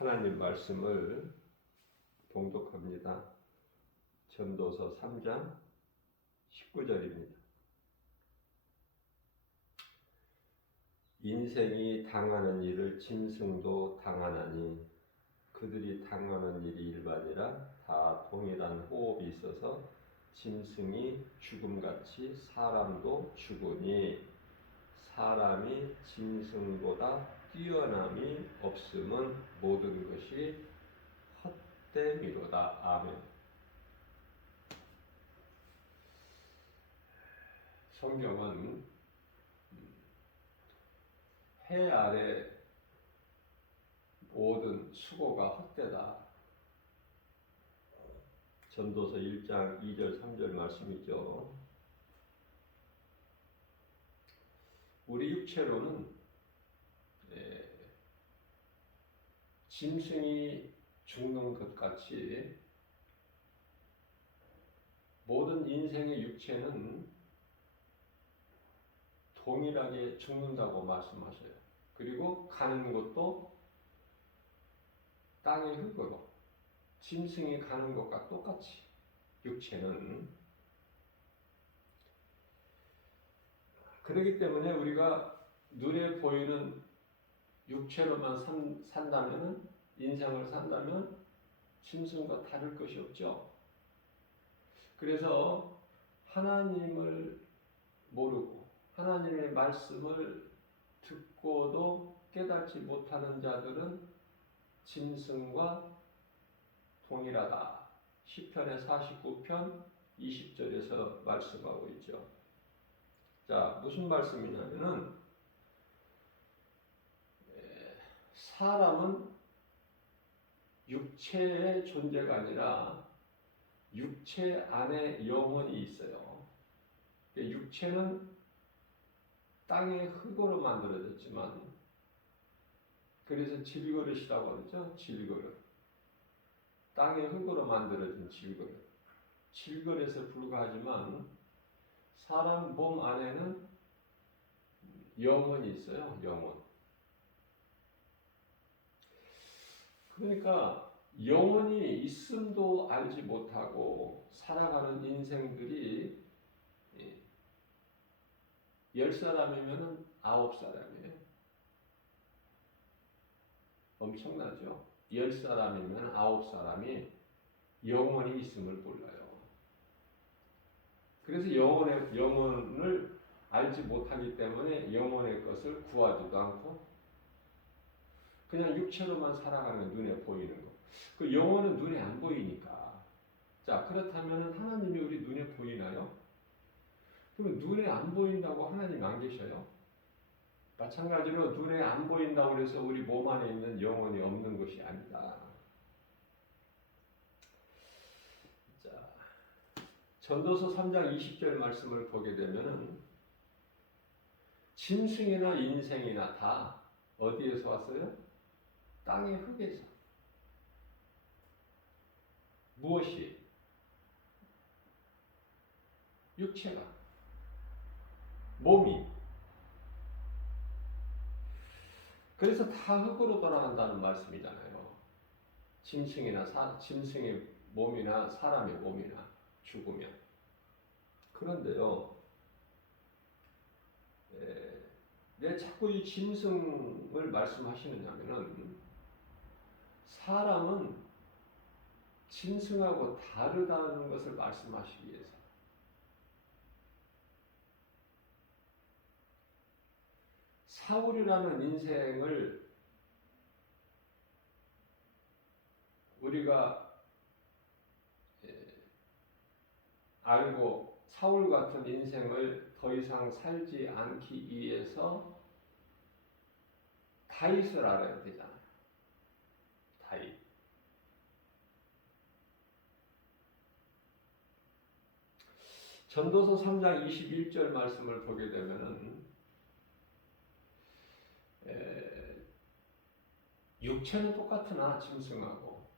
하나님 말씀을 봉독합니다. 전도서 3장 19절입니다. 인생이 당하는 일을 짐승도 당하나니 그들이 당하는 일이 일반이라 다 동일한 호흡이 있어서 짐승이 죽음같이 사람도 죽으니 사람이 짐승보다 뛰어남이 없음은 모든 것이 헛됨이로다. 아멘. 성경은 해 아래 모든 수고가 헛되다. 전도서 1장 2절 3절 말씀이죠. 우리 육체로는 짐승이 죽는 것 같이 모든 인생의 육체는 동일하게 죽는다고 말씀하셔요. 그리고 가는 것도 땅의 흙으로 짐승이 가는 것과 똑같이 육체는 그렇기 때문에 우리가 눈에 보이는 육체로만 산다면 인생을 산다면 짐승과 다를 것이 없죠. 그래서 하나님을 모르고 하나님의 말씀을 듣고도 깨닫지 못하는 자들은 짐승과 동일하다. 시편의 49편 20절에서 말씀하고 있죠. 자, 무슨 말씀이냐면은 사람은 육체의 존재가 아니라 육체 안에 영혼이 있어요. 육체는 땅의 흙으로 만들어졌지만 그래서 질그릇이라고 하죠. 질그릇. 땅의 흙으로 만들어진 질그릇. 질그릇에 불과하지만 사람 몸 안에는 영혼이 있어요. 영혼. 그러니까 영혼이 있음도 알지 못하고 살아가는 인생들이 10사람이면 9사람이에요. 엄청나죠? 10사람이면 9사람이 영혼이 있음을 몰라요. 그래서 영혼을 알지 못하기 때문에 영혼의 것을 구하지도 않고 그냥 육체로만 살아가는 눈에 보이는 거. 그 영혼은 눈에 안 보이니까. 자, 그렇다면 하나님이 우리 눈에 보이나요? 그럼 눈에 안 보인다고 하나님 안 계셔요? 마찬가지로 눈에 안 보인다고 해서 우리 몸 안에 있는 영혼이 없는 것이 아니다. 자, 전도서 3장 20절 말씀을 보게 되면은 짐승이나 인생이나 다 어디에서 왔어요? 땅의 흙에서. 무엇이? 육체가. 몸이. 그래서 다 흙으로 돌아간다는 말씀이잖아요. 짐승의 몸이나 사람의 몸이나 죽으면. 그런데요, 왜 자꾸 이 짐승을 말씀하시느냐면은 사람은 짐승하고 다르다는 것을 말씀하시기 위해서. 사울이라는 인생을 우리가 알고 사울 같은 인생을 더 이상 살지 않기 위해서 다윗을 알아야 되잖아요. 다윗. 전도서 3장 21절 말씀을 보게 되면은 육체는 똑같으나 짐승하고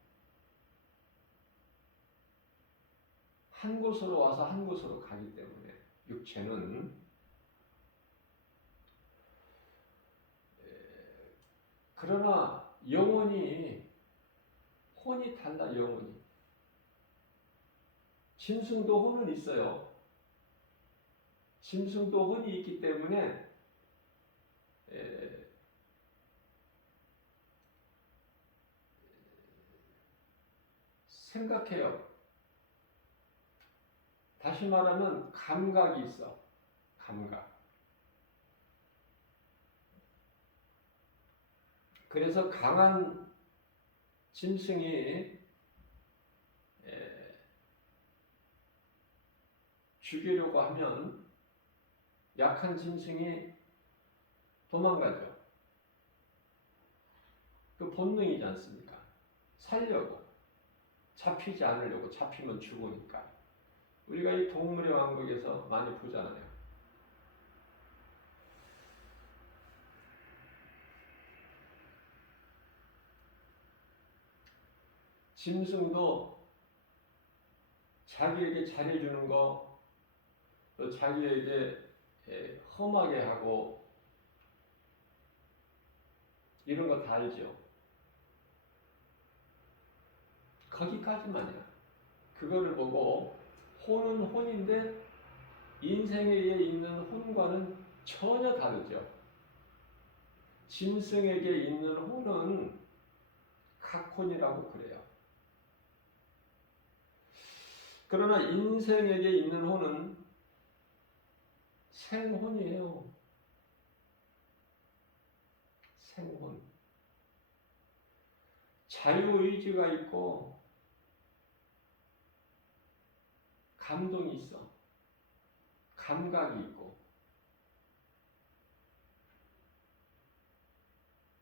한 곳으로 와서 한 곳으로 가기 때문에 육체는 그러나 영혼이 혼이 달라, 영혼이. 짐승도 혼은 있어요. 짐승도 혼이 있기 때문에 생각해요. 다시 말하면 감각이 있어. 감각. 그래서 강한 짐승이 죽이려고 하면 약한 짐승이 도망가죠. 그 본능이지 않습니까? 살려고. 잡히지 않으려고. 잡히면 죽으니까. 우리가 이 동물의 왕국에서 많이 보잖아요. 짐승도 자기에게 잘해주는 거, 또 자기에게 험하게 하고 이런 거 다 알죠. 거기까지만이야. 그거를 보고 혼은 혼인데 인생에게 있는 혼과는 전혀 다르죠. 짐승에게 있는 혼은 각혼이라고 그래요. 그러나 인생에게 있는 혼은 생혼이에요. 생혼. 자유의지가 있고 감동이 있어. 감각이 있고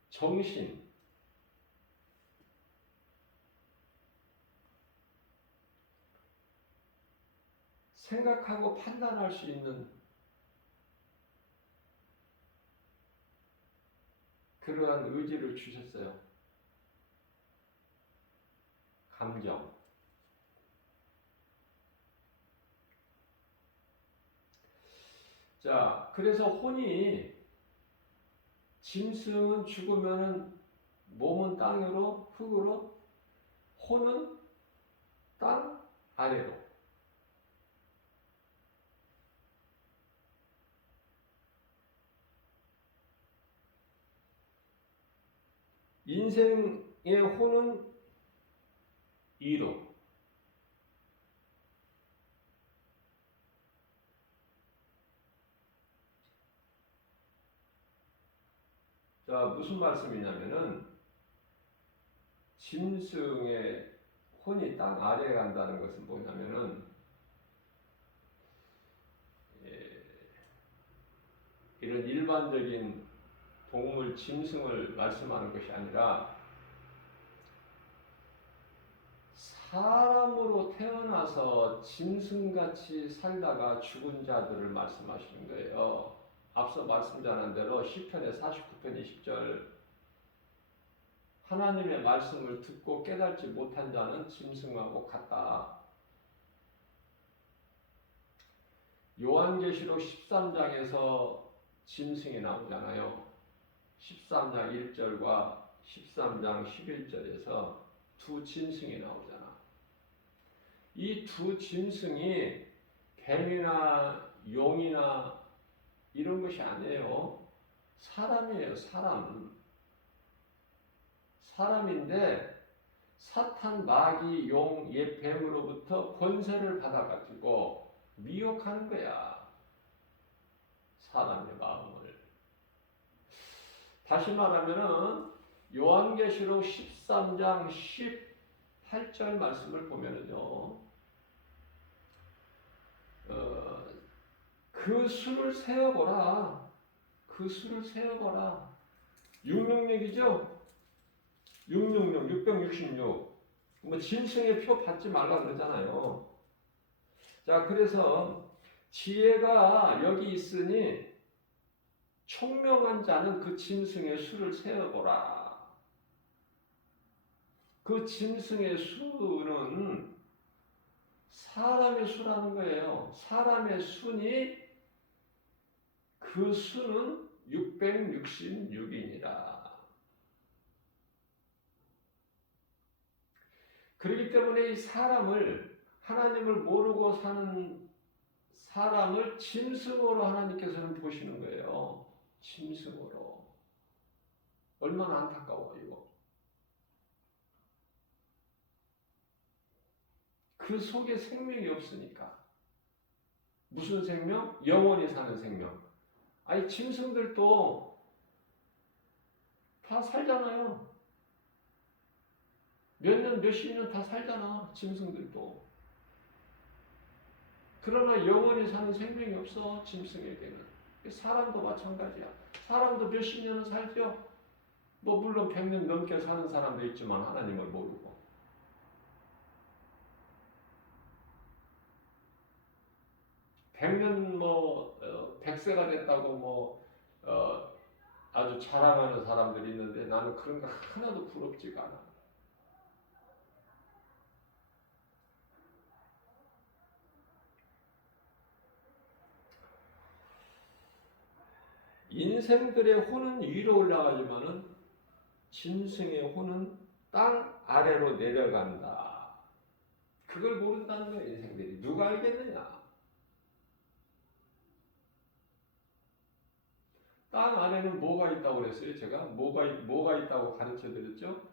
정신. 생각하고 판단할 수 있는 그러한 의지를 주셨어요. 감정. 자, 그래서 혼이 짐승은 죽으면 몸은 땅으로, 흙으로, 혼은 땅 아래로. 인생의 혼은 위로. 자, 무슨 말씀이냐면은 짐승의 혼이 땅 아래에 간다는 것은 뭐냐면은 이런 일반적인 동물 짐승을 말씀하는 것이 아니라 사람으로 태어나서 짐승같이 살다가 죽은 자들을 말씀하시는 거예요. 앞서 말씀 전한 대로 시편의 49편 20절 하나님의 말씀을 듣고 깨닫지 못한 자는 짐승하고 같다. 요한계시록 13장에서 짐승이 나오잖아요. 13장 1절과 13장 11절에서 두 짐승이 나오잖아. 이 두 짐승이 뱀이나 용이나 이런 것이 아니에요. 사람이에요, 사람. 사람인데 사탄, 마귀, 용, 옛 뱀으로부터 권세를 받아가지고 미혹하는 거야. 사람의 마음을. 다시 말하면은 요한계시록 13장 18절 말씀을 보면은요. 그 수를 세어보라. 그 수를 세어보라. 666이죠? 666, 666. 뭐 짐승의 표 받지 말라 그러잖아요. 자, 그래서 지혜가 여기 있으니 총명한 자는 그 짐승의 수를 세어보라. 그 짐승의 수는 사람의 수라는 거예요. 사람의 수니 그 수는 666이니라. 그렇기 때문에 이 하나님을 모르고 사는 사람을 짐승으로 하나님께서는 보시는 거예요. 짐승으로. 얼마나 안타까워 이거. 그 속에 생명이 없으니까. 무슨 생명? 영원히 사는 생명. 아니 짐승들도 다 살잖아요. 몇 년, 몇십 년 다 살잖아. 짐승들도. 그러나 영원히 사는 생명이 없어. 짐승에게는. 사람도 마찬가지야. 사람도 몇십 년은 살죠. 뭐 물론 100년 넘게 사는 사람도 있지만 하나님을 모르고. 백년 100세가 됐다고 아주 자랑하는 사람들이 있는데 나는 그런 거 하나도 부럽지가 않아. 인생들의 혼은 위로 올라가지만은 짐승의 혼은 땅 아래로 내려간다. 그걸 모른다는 거예요, 인생들이. 누가 알겠느냐? 땅 안에는 뭐가 있다고 그랬어요? 제가 뭐가 있다고 가르쳐 드렸죠?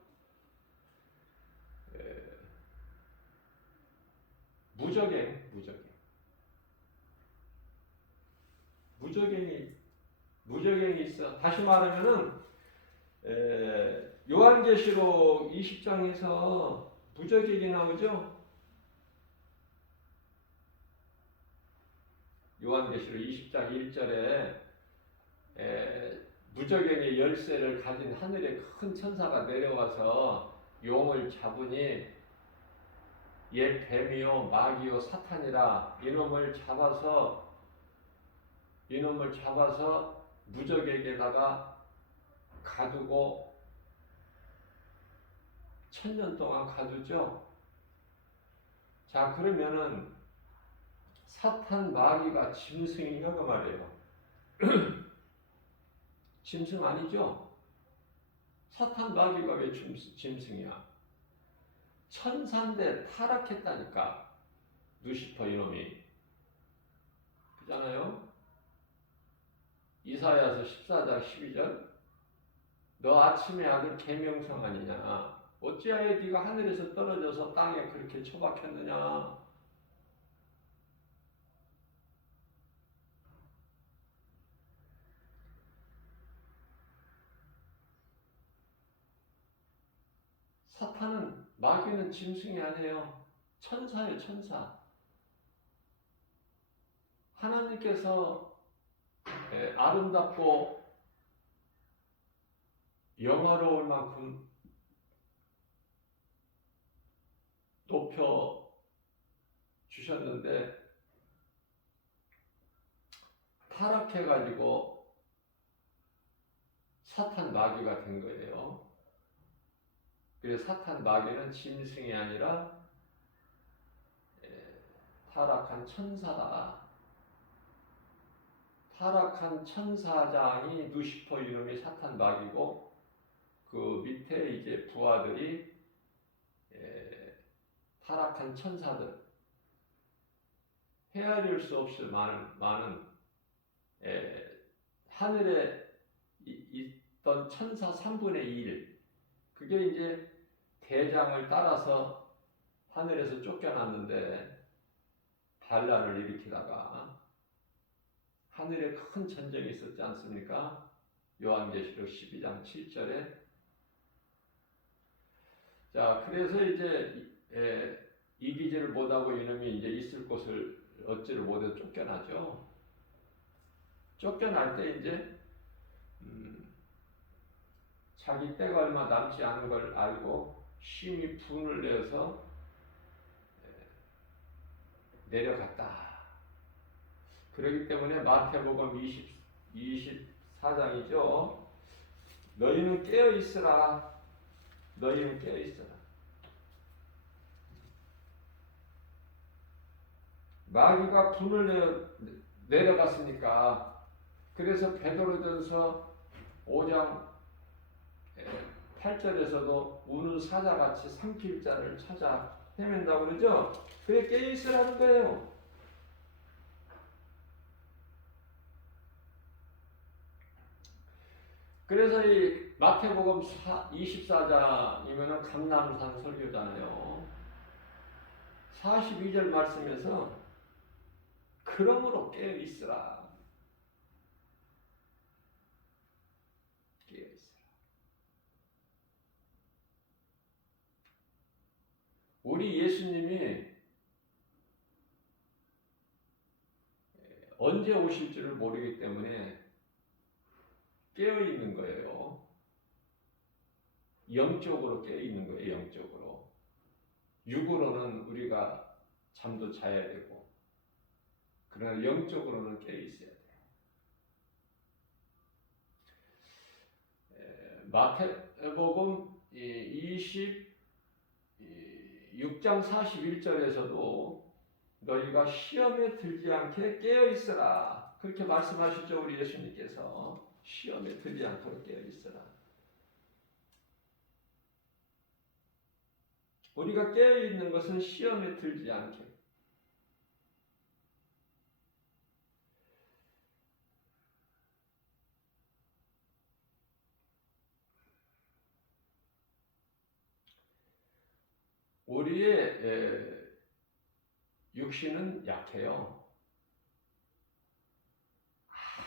무적행이 있어. 다시 말하면은 요한계시록 20장에서 무적행이 나오죠? 요한계시록 20장 1절에 무적행의 열쇠를 가진 하늘의 큰 천사가 내려와서 용을 잡으니 옛 뱀이요 마귀요 사탄이라 이놈을 잡아서 무적에게다가 가두고 1000년 동안 가두죠. 자, 그러면은 사탄 마귀가 짐승인가 그 말이에요. 짐승 아니죠? 사탄 마귀가 왜 짐승이야? 천사인데 타락했다니까. 루시퍼 이놈이. 그잖아요? 이사야서 14장 12절 너 아침의 아들 계명성 아니냐? 어찌하여 네가 하늘에서 떨어져서 땅에 그렇게 처박혔느냐? 마귀는 짐승이 아니에요. 천사예요, 천사. 하나님께서 아름답고 영화로울 만큼 높여 주셨는데 타락해가지고 사탄 마귀가 된 거예요. 그래서 사탄 마귀는 짐승이 아니라 타락한 천사다. 타락한 천사장이 루시퍼 이름이 사탄 마귀고 그 밑에 이제 부하들이 타락한 천사들, 헤아릴 수 없이 많은 하늘에 있던 천사 3분의 1, 그게 이제 대장을 따라서 하늘에서 쫓겨났는데 반란을 일으키다가 하늘에 큰 전쟁이 있었지 않습니까? 요한계시록 12장 7절에. 자, 그래서 이제 이기지를 못하고 이놈이 이제 있을 곳을 얻지를 못해서 쫓겨나죠. 쫓겨날 때 이제 자기 때가 얼마 남지 않은 걸 알고 심히 분을 내서 내려갔다. 그렇기 때문에 마태복음 24장이죠. 너희는 깨어있으라. 너희는 깨어있으라. 마귀가 분을 내려갔으니까. 그래서 베드로전서 5장 8절에서도 우는 사자같이 삼킬 자를 찾아 헤맨다고 그러죠? 그게 깨어있으라는 거예요. 그래서 이 마태복음 24장이면은 감람산 설교잖아요. 42절 말씀에서 그러므로 깨어있으라. 깨어있으라. 우리 예수님이 언제 오실지를 모르기 때문에 깨어있는 거예요. 영적으로 깨어있는 거예요. 영적으로. 육으로는 우리가 잠도 자야 되고 그러나 영적으로는 깨어있어야 돼요. 마태복음 26장 41절에서도 너희가 시험에 들지 않게 깨어있으라. 그렇게 말씀하시죠. 우리 예수님께서. 시험에 들지 않도록 깨어있으라. 우리가 깨어있는 것은 시험에 들지 않게. 우리의 육신은 약해요.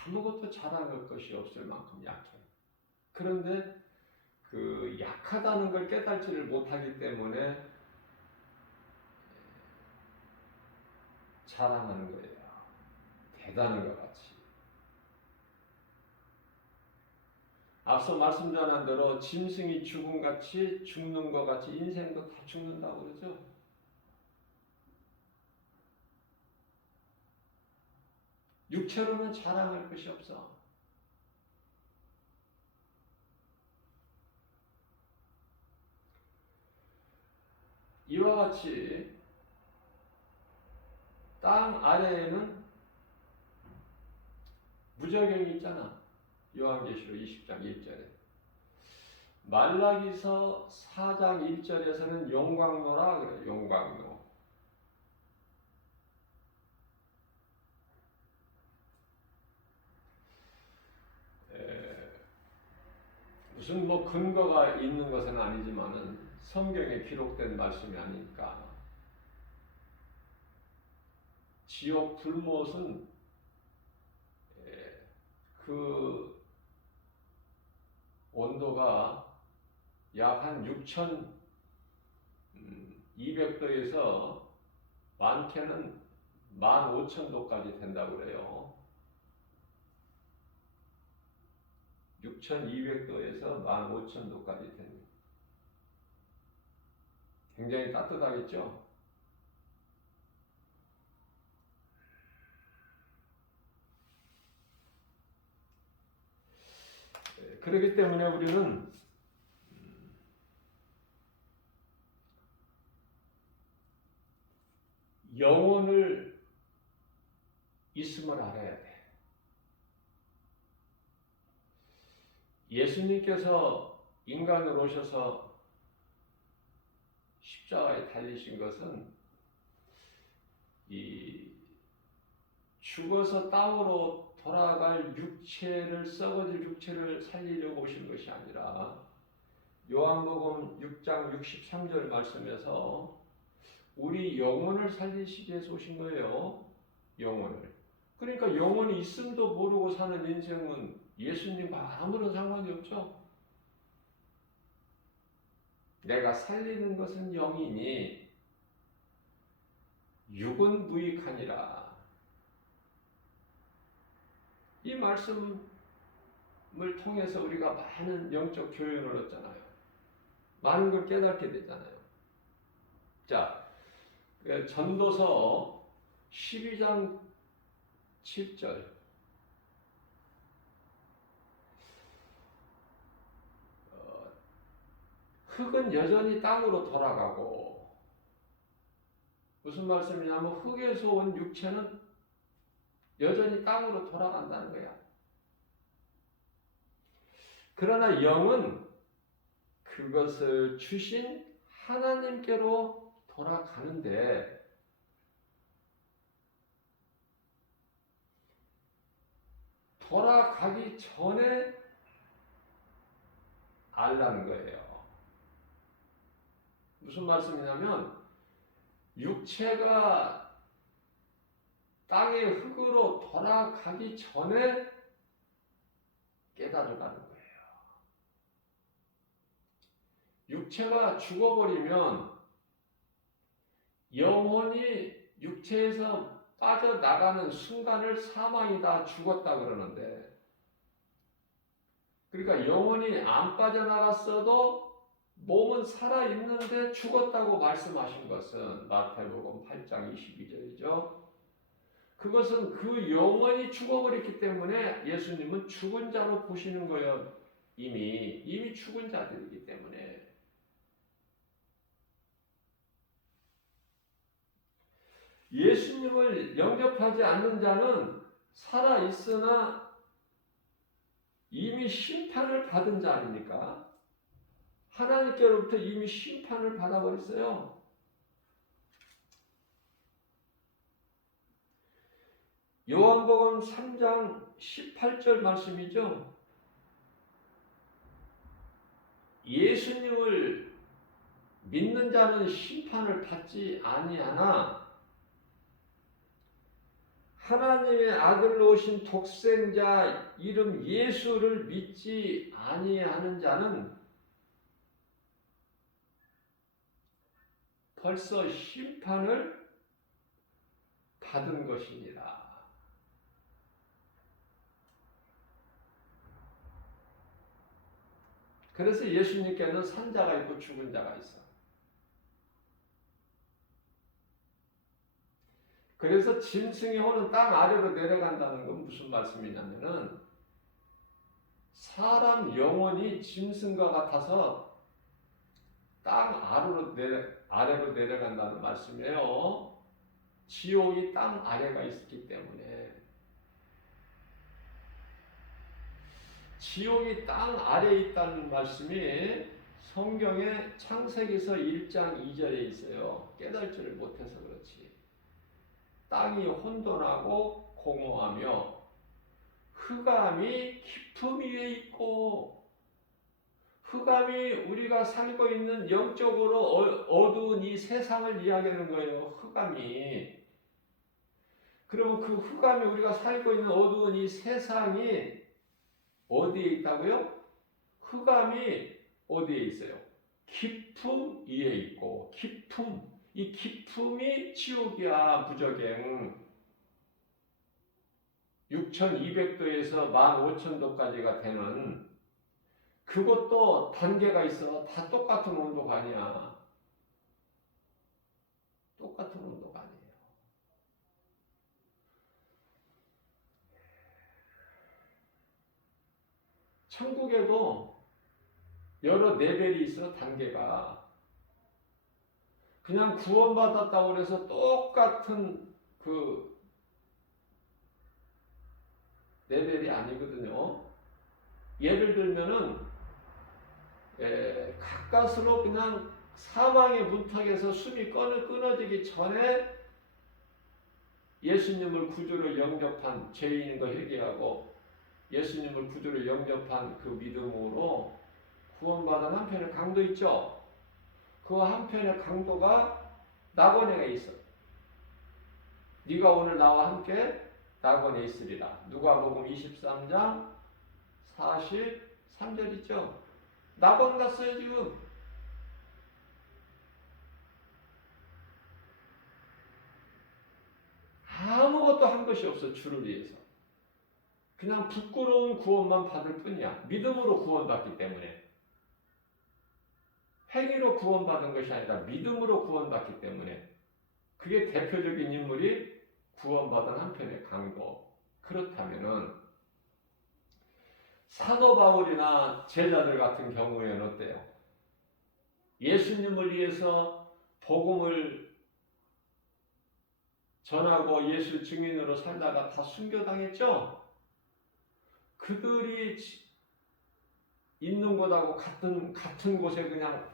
아무것도 자랑할 것이 없을 만큼 약해요. 그런데 그 약하다는 걸 깨닫지를 못하기 때문에 자랑하는 거예요. 대단한 것 같이. 앞서 말씀 전한 대로 짐승이 죽음같이 죽는 것 같이 인생도 다 죽는다고 그러죠. 육체로는 자랑할 것이 없어. 이와 같이 땅 아래에는 무저경이 있잖아. 요한계시록 20장 1절에. 말라기서 4장 1절에서는 용광로라 그래요. 용광로. 무슨 뭐 근거가 있는 것은 아니지만은 성경에 기록된 말씀이 아니니까. 지옥 불못은 그 온도가 약 한 6,200도에서 많게는 15,000도까지 된다고 그래요. 6,200도에서 15,000도까지 됩니다. 굉장히 따뜻하겠죠? 그렇기 때문에 우리는 영혼을 있음을 알아야 돼. 예수님께서 인간으로 오셔서 십자가에 달리신 것은 이 죽어서 땅으로 돌아갈 육체를 썩어질 육체를 살리려고 오신 것이 아니라 요한복음 6장 63절 말씀에서 우리 영혼을 살리시기 위해서 오신 거예요. 영혼을. 그러니까 영혼이 있음도 모르고 사는 인생은 예수님과 아무런 상관이 없죠. 내가 살리는 것은 영이니 육은 무익하니라. 이 말씀을 통해서 우리가 많은 영적 교훈을 얻잖아요. 많은 걸 깨닫게 되잖아요. 자, 전도서 12장 7절. 흙은 여전히 땅으로 돌아가고, 무슨 말씀이냐면 흙에서 온 육체는 여전히 땅으로 돌아간다는 거야. 그러나 영은 그것을 주신 하나님께로 돌아가는데 돌아가기 전에 알라는 거예요. 무슨 말씀이냐면 육체가 땅의 흙으로 돌아가기 전에 깨달아가는 거예요. 육체가 죽어버리면 영혼이 육체에서 빠져나가는 순간을 사망이다, 죽었다 그러는데, 그러니까 영혼이 안 빠져나갔어도 몸은 살아있는데 죽었다고 말씀하신 것은 마태복음 8장 22절이죠. 그것은 그 영혼이 죽어버렸기 때문에 예수님은 죽은 자로 보시는 거예요. 이미 죽은 자들이기 때문에. 예수님을 영접하지 않는 자는 살아있으나 이미 심판을 받은 자 아닙니까? 하나님께로부터 이미 심판을 받아버렸어요. 요한복음 3장 18절 말씀이죠. 예수님을 믿는 자는 심판을 받지 아니하나 하나님의 아들로 오신 독생자 이름 예수를 믿지 아니하는 자는 벌써 심판을 받은 것이니라. 그래서 예수님께는 산 자가 있고 죽은 자가 있어. 그래서 짐승의 혼은 땅 아래로 내려간다는 건 무슨 말씀이냐면은 사람 영혼이 짐승과 같아서 땅 아래로 내려간다는 말씀이에요. 지옥이 땅 아래가 있기 때문에. 지옥이 땅 아래에 있다는 말씀이 성경에 창세기서 1장 2절에 있어요. 깨달지를 못해서 그렇지. 땅이 혼돈하고 공허하며 흑암이 깊음 위에 있고, 흑암이 우리가 살고 있는 영적으로 어두운 이 세상을 이야기하는 거예요. 흑암이. 그러면 그 흑암이 우리가 살고 있는 어두운 이 세상이 어디에 있다고요? 흑암이 어디에 있어요? 깊음 위에 있고, 깊음. 이 깊음이 지옥이야, 무저갱. 6200도에서 15000도까지가 되는 그것도 단계가 있어. 다 똑같은 온도가 아니야. 똑같은 온도가 아니에요. 천국에도 여러 레벨이 있어, 단계가. 그냥 구원받았다고 해서 똑같은 그 레벨이 아니거든요. 예를 들면은 가까스로 그냥 사망의 문턱에서 숨이 끊어지기 전에 예수님을 구주로 영접한 죄인인 거 회개하고 예수님을 구주로 영접한 그 믿음으로 구원받은 한편의 강도 있죠. 그 한편의 강도가 낙원에 있어. 네가 오늘 나와 함께 낙원에 있으리라. 누가복음 23장 43절 있죠. 낙원 갔어요 지금. 아무것도 한 것이 없어. 주를 위해서. 그냥 부끄러운 구원만 받을 뿐이야. 믿음으로 구원받기 때문에. 행위로 구원받은 것이 아니라 믿음으로 구원받기 때문에. 그게 대표적인 인물이 구원받은 한편의 강도. 그렇다면은 사도 바울이나 제자들 같은 경우에는 어때요? 예수님을 위해서 복음을 전하고 예수 증인으로 살다가 다 순교당했죠? 그들이 있는 곳하고 같은 곳에 그냥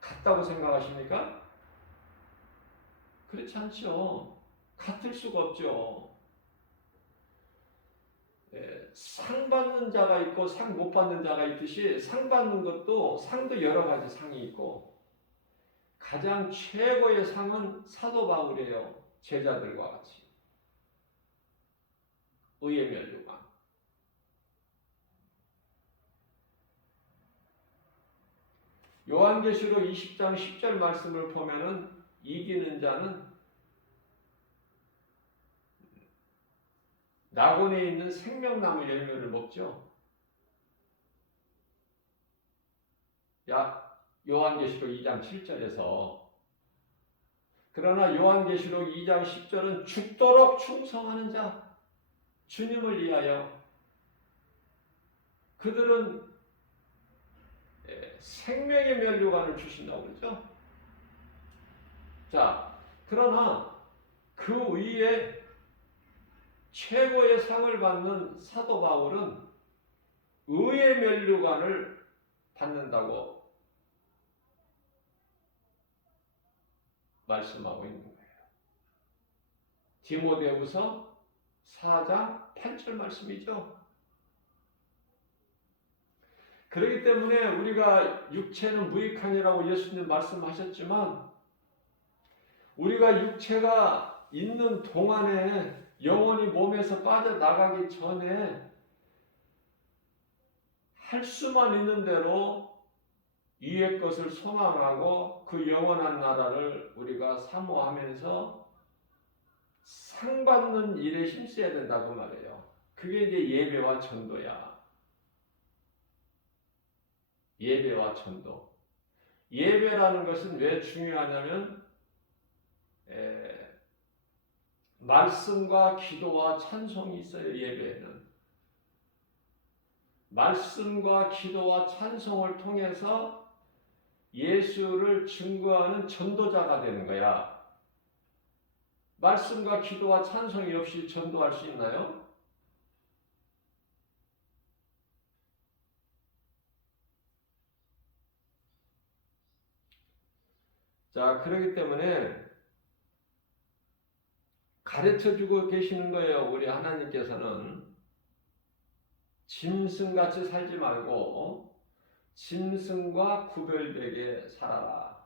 같다고 생각하십니까? 그렇지 않죠. 같을 수가 없죠. 상 받는 자가 있고 상 못 받는 자가 있듯이 상 받는 것도 상도 여러 가지 상이 있고 가장 최고의 상은 사도 바울이에요. 제자들과 같이. 의의 멸류관. 요한계시록 20장 10절 말씀을 보면은 이기는 자는 낙원에 있는 생명나무 열매를 먹죠. 요한계시록 2장 7절에서 그러나 요한계시록 2장 10절은 죽도록 충성하는 자, 주님을 위하여 그들은 생명의 멸류관을 주신다고 그러죠. 자, 그러나 그 위에 최고의 상을 받는 사도 바울은 의의 멸류관을 받는다고 말씀하고 있는 거예요. 디모데후서 4장 8절 말씀이죠. 그렇기 때문에 우리가 육체는 무익하니라고 예수님 말씀하셨지만 우리가 육체가 있는 동안에 영혼이 몸에서 빠져나가기 전에 할 수만 있는 대로 위의 것을 소망하고 그 영원한 나라를 우리가 사모하면서 상 받는 일에 힘써야 된다고 말해요. 그게 이제 예배와 전도야. 예배와 전도. 예배라는 것은 왜 중요하냐면 말씀과 기도와 찬송이 있어요. 예배에는. 말씀과 기도와 찬송을 통해서 예수를 증거하는 전도자가 되는 거야. 말씀과 기도와 찬송이 없이 전도할 수 있나요? 자, 그렇기 때문에 가르쳐주고 계시는 거예요. 우리 하나님께서는 짐승같이 살지 말고 짐승과 구별되게 살아라.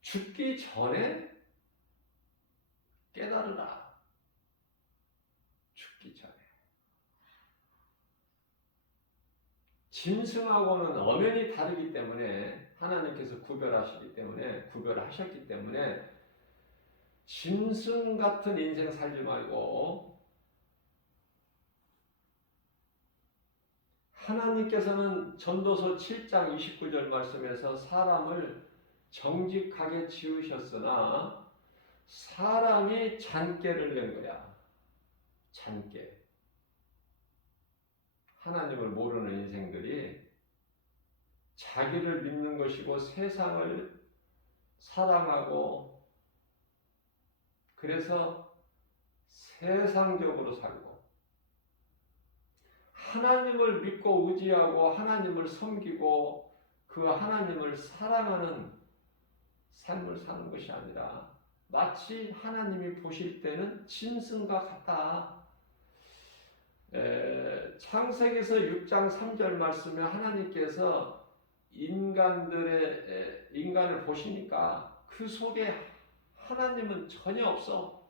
죽기 전에 깨달으라. 죽기 전에. 짐승하고는 엄연히 다르기 때문에 하나님께서 구별하셨기 때문에 짐승 같은 인생 살지 말고 하나님께서는 전도서 7장 29절 말씀에서 사람을 정직하게 지으셨으나 사람이 잔꾀를 낸 거야. 잔꾀. 하나님을 모르는 인생들이 자기를 믿는 것이고 세상을 사랑하고 그래서 세상적으로 살고 하나님을 믿고 의지하고 하나님을 섬기고 그 하나님을 사랑하는 삶을 사는 것이 아니라 마치 하나님이 보실 때는 짐승과 같다. 창세기서 6장 3절 말씀에 하나님께서 인간을 보시니까 그 속에 하나님은 전혀 없어.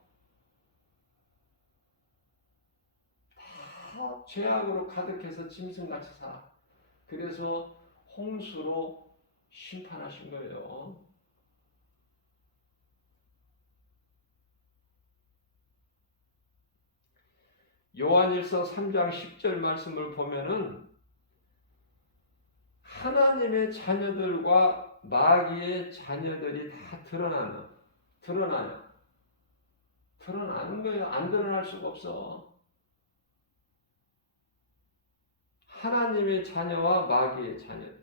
다 죄악으로 가득해서 짐승같이 살아. 그래서 홍수로 심판하신 거예요. 요한일서 3장 10절 말씀을 보면은 하나님의 자녀들과 마귀의 자녀들이 다 드러나는 거예요. 안 드러날 수가 없어. 하나님의 자녀와 마귀의 자녀들.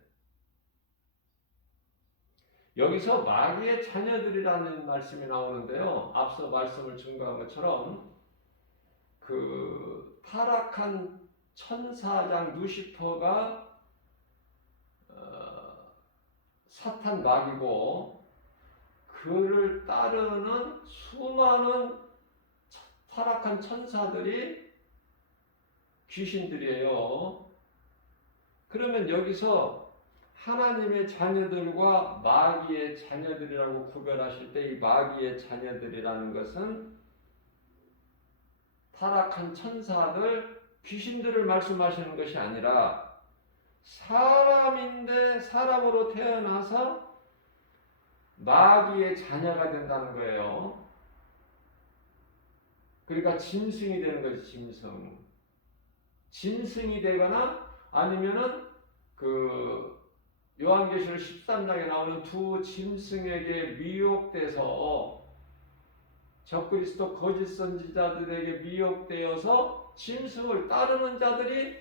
여기서 마귀의 자녀들이라는 말씀이 나오는데요. 앞서 말씀을 증거한 것처럼 그 타락한 천사장 루시퍼가 사탄 마귀고 그를 따르는 수많은 타락한 천사들이 귀신들이에요. 그러면 여기서 하나님의 자녀들과 마귀의 자녀들이라고 구별하실 때 이 마귀의 자녀들이라는 것은 타락한 천사들, 귀신들을 말씀하시는 것이 아니라 사람인데 사람으로 태어나서 마귀의 자녀가 된다는 거예요. 그러니까 짐승이 되는 거지, 짐승. 짐승이 되거나 아니면은 요한계시록 13장에 나오는 두 짐승에게 미혹돼서 적그리스도 거짓 선지자들에게 미혹되어서 짐승을 따르는 자들이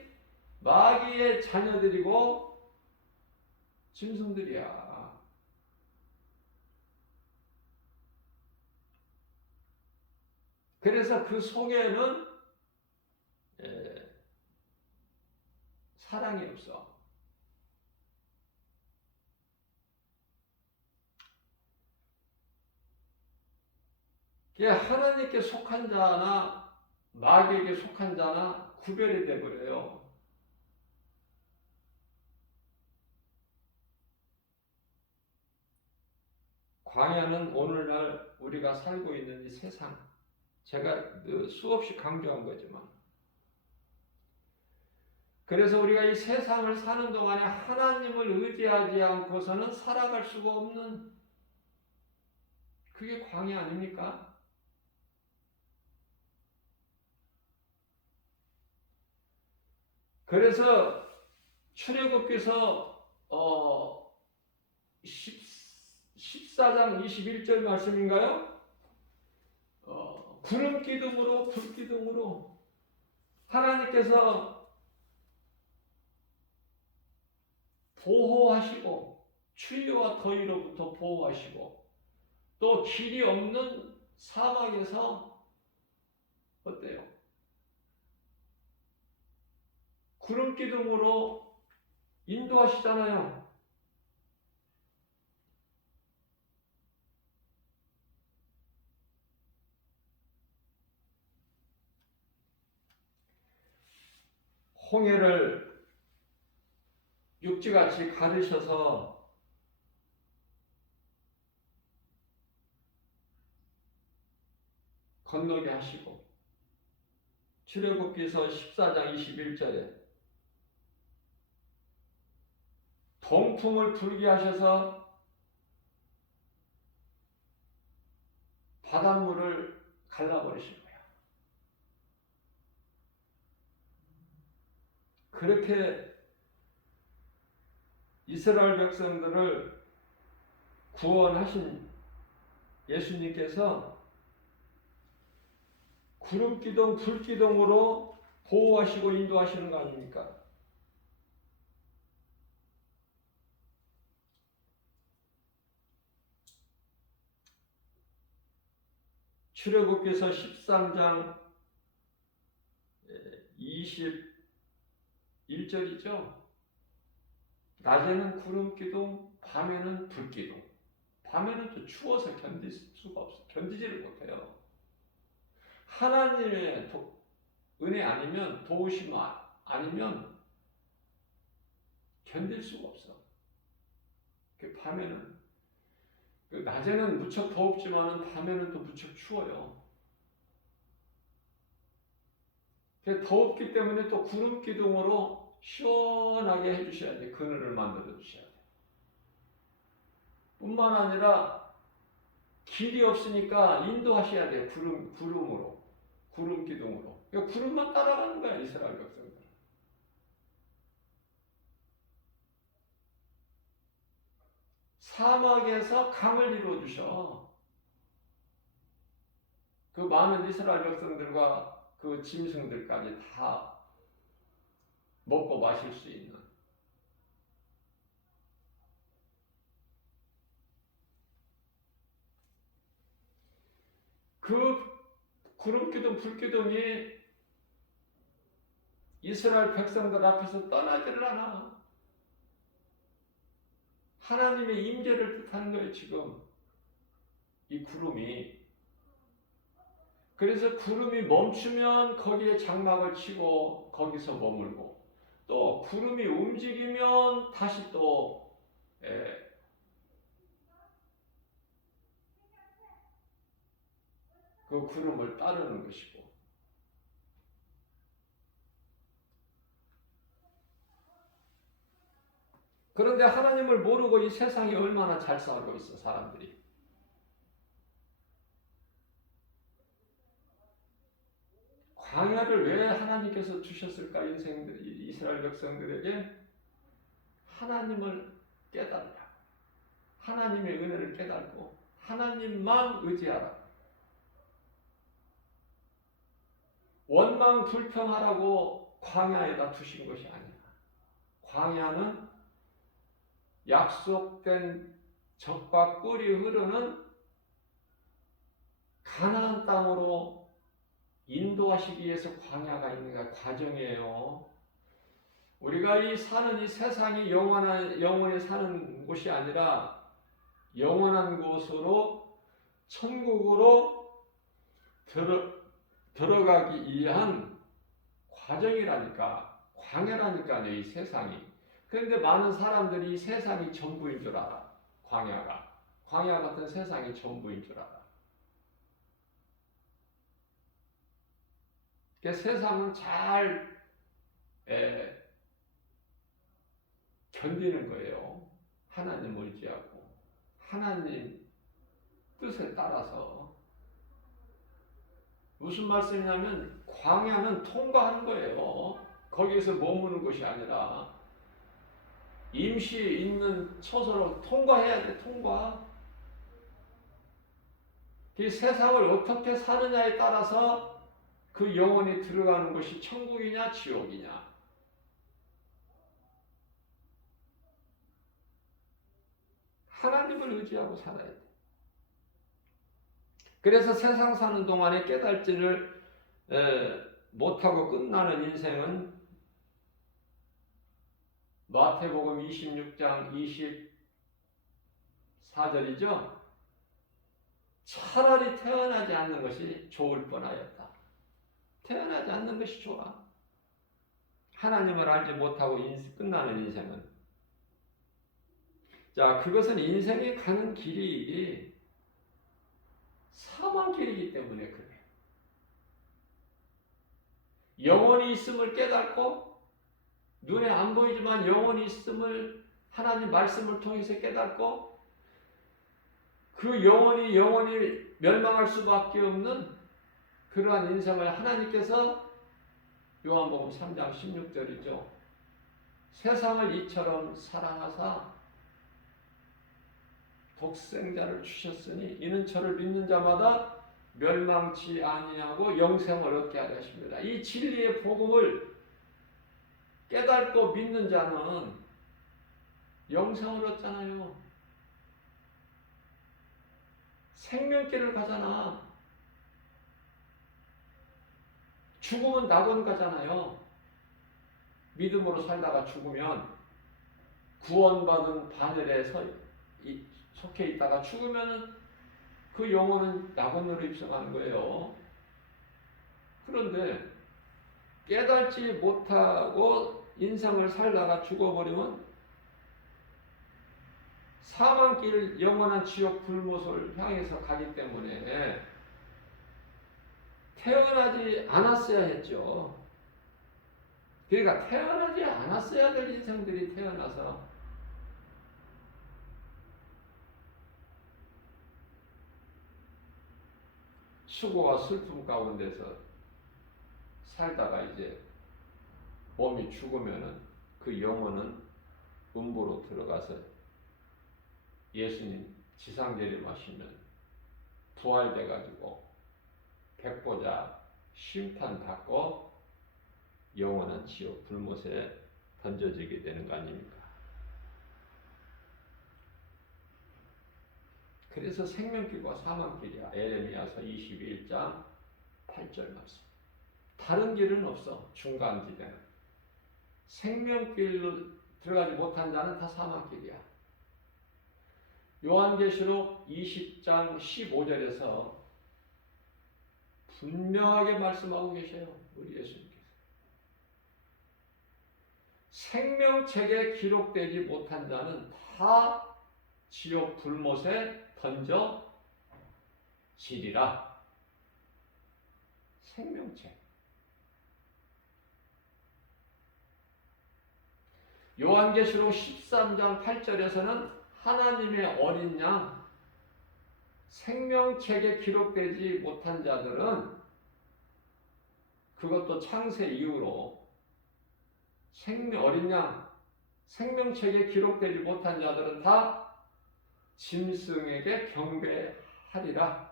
마귀의 자녀들이고 짐승들이야. 그래서 그 속에는 사랑이 없어. 하나님께 속한 자나 마귀에게 속한 자나 구별이 되어버려요. 광야는 오늘날 우리가 살고 있는 이 세상, 제가 수없이 강조한 거지만, 그래서 우리가 이 세상을 사는 동안에 하나님을 의지하지 않고서는 살아갈 수가 없는, 그게 광야 아닙니까? 그래서 출애굽기서 14장 21절 말씀인가요? 구름 기둥으로 불 기둥으로 하나님께서 보호하시고 추위와 더위로부터 보호하시고 또 길이 없는 사막에서 어때요? 구름 기둥으로 인도하시잖아요. 홍해를 육지같이 가르셔서 건너게 하시고 출애굽기서 14장 21절에 동풍을 불게 하셔서 바닷물을 갈라버리신 거예요. 그렇게 이스라엘 백성들을 구원하신 예수님께서 구름기둥, 불기둥으로 보호하시고 인도하시는 거 아닙니까? 출애굽기서 13장 21절이죠. 낮에는 구름기둥, 밤에는 불기둥. 밤에는 또 추워서 견딜 수가 없어. 견디지를 못해요. 하나님의 은혜 아니면, 도우심 아니면 견딜 수가 없어. 밤에는, 낮에는 무척 더웁지만 밤에는 또 무척 추워요. 더웠기 때문에 또 구름 기둥으로 시원하게 해주셔야 돼. 그늘을 만들어 주셔야 돼. 뿐만 아니라 길이 없으니까 인도하셔야 돼. 구름으로. 구름 기둥으로. 구름만 따라가는 거야, 이스라엘 백성들. 사막에서 강을 이루어 주셔. 그 많은 이스라엘 백성들과 그 짐승들까지 다 먹고 마실 수 있는. 그 구름기둥, 불기둥이 이스라엘 백성들 앞에서 떠나지를 않아. 하나님의 임재를 뜻하는 거예요, 지금. 이 구름이. 그래서 구름이 멈추면 거기에 장막을 치고 거기서 머물고, 또 구름이 움직이면 다시 또 그 구름을 따르는 것이고. 그런데 하나님을 모르고 이 세상이 얼마나 잘 살고 있어, 사람들이. 광야를 왜 하나님께서 주셨을까? 이스라엘 백성들에게 하나님을 깨달으라. 하나님의 은혜를 깨닫고 하나님만 의지하라. 원망 불평하라고 광야에다 두신 것이 아니라, 광야는 약속된 젖과 꿀이 흐르는 가나안 땅으로 인도하시기 위해서 광야가 있는 과정이에요. 우리가 이 세상이 영원히 사는 곳이 아니라 영원한 곳으로, 천국으로 들어가기 위한 과정이라니까, 광야라니까요, 이 세상이. 그런데 많은 사람들이 이 세상이 전부인 줄 알아. 광야 같은 세상이 전부인 줄 알아. 그러니까 세상은 잘 견디는 거예요. 하나님 의지하고 하나님 뜻에 따라서. 무슨 말씀이냐면 광야는 통과하는 거예요. 거기에서 머무는 것이 아니라 임시 있는 처소로 통과해야 돼. 통과. 이 세상을 어떻게 사느냐에 따라서 그 영혼이 들어가는 것이 천국이냐 지옥이냐. 하나님을 의지하고 살아야 돼. 그래서 세상 사는 동안에 깨달지를 못하고 끝나는 인생은 마태복음 26장 24절이죠. 차라리 태어나지 않는 것이 좋을 뻔하였다. 태어나지 않는 것이 좋아. 하나님을 알지 못하고 끝나는 인생은. 자, 그것은 인생이 가는 길이 사망길이기 때문에 그래. 영원히 있음을 깨닫고, 눈에 안 보이지만 영원히 있음을 하나님 말씀을 통해서 깨닫고, 그 영원히 멸망할 수밖에 없는 그러한 인생을 하나님께서 요한복음 3장 16절이죠. 세상을 이처럼 사랑하사 독생자를 주셨으니 이는 저를 믿는 자마다 멸망치 아니하고 영생을 얻게 하려 하십니다. 이 진리의 복음을 깨닫고 믿는 자는 영생을 얻잖아요. 생명길을 가잖아. 죽으면 낙원 가잖아요. 믿음으로 살다가 죽으면 구원받은 바늘에 속해 있다가 죽으면 그 영혼은 낙원으로 입성하는 거예요. 그런데 깨닫지 못하고 인생을 살다가 죽어버리면 사망길, 영원한 지옥 불못을 향해서 가기 때문에 태어나지 않았어야 했죠. 그러니까 태어나지 않았어야 될 인생들이 태어나서 수고와 슬픔 가운데서 살다가 이제 몸이 죽으면은 그 영혼은 음부로 들어가서 예수님 지상재림하시면 부활돼가지고 백보자 심판받고 영원한 지옥 불못에 던져지게 되는 거 아닙니까? 그래서 생명길과 사망길이야. 에레미야서 21장 8절 말씀. 다른 길은 없어. 중간지대는. 생명길로 들어가지 못한 자는 다 사망길이야. 요한계시록 20장 15절에서 분명하게 말씀하고 계셔요. 우리 예수님께서. 생명책에 기록되지 못한 자는 다 지옥 불못에 던져지리라. 생명책. 요한계시록 13장 8절에서는 하나님의 어린 양, 생명책에 기록되지 못한 자들은 그것도 창세 이후로 어린 양, 생명책에 기록되지 못한 자들은 다 짐승에게 경배하리라.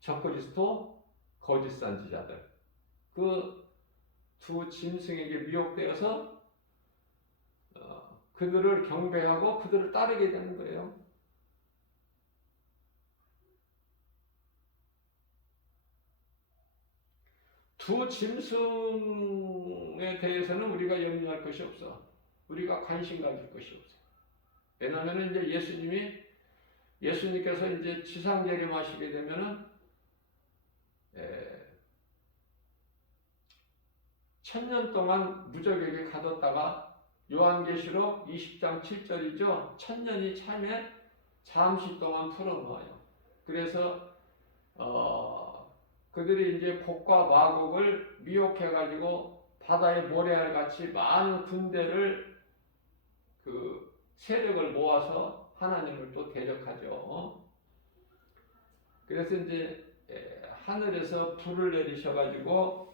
적그리스도, 거짓 선지자들. 그 두 짐승에게 미혹되어서 그들을 경배하고 그들을 따르게 되는 거예요. 두 짐승에 대해서는 우리가 염려할 것이 없어. 우리가 관심 가질 것이 없어. 왜냐하면 이제 예수님께서 이제 지상재림하시게 되면은 1000년 동안 무적에게 가뒀다가 요한계시록 20장 7절이죠. 1000년이 참에 잠시 동안 풀어놓아요. 그래서 그들이 이제 곡과 마곡을 미혹해가지고 바다의 모래알 같이 많은 군대를 그 세력을 모아서 하나님을 또 대적하죠. 그래서 이제 하늘에서 불을 내리셔가지고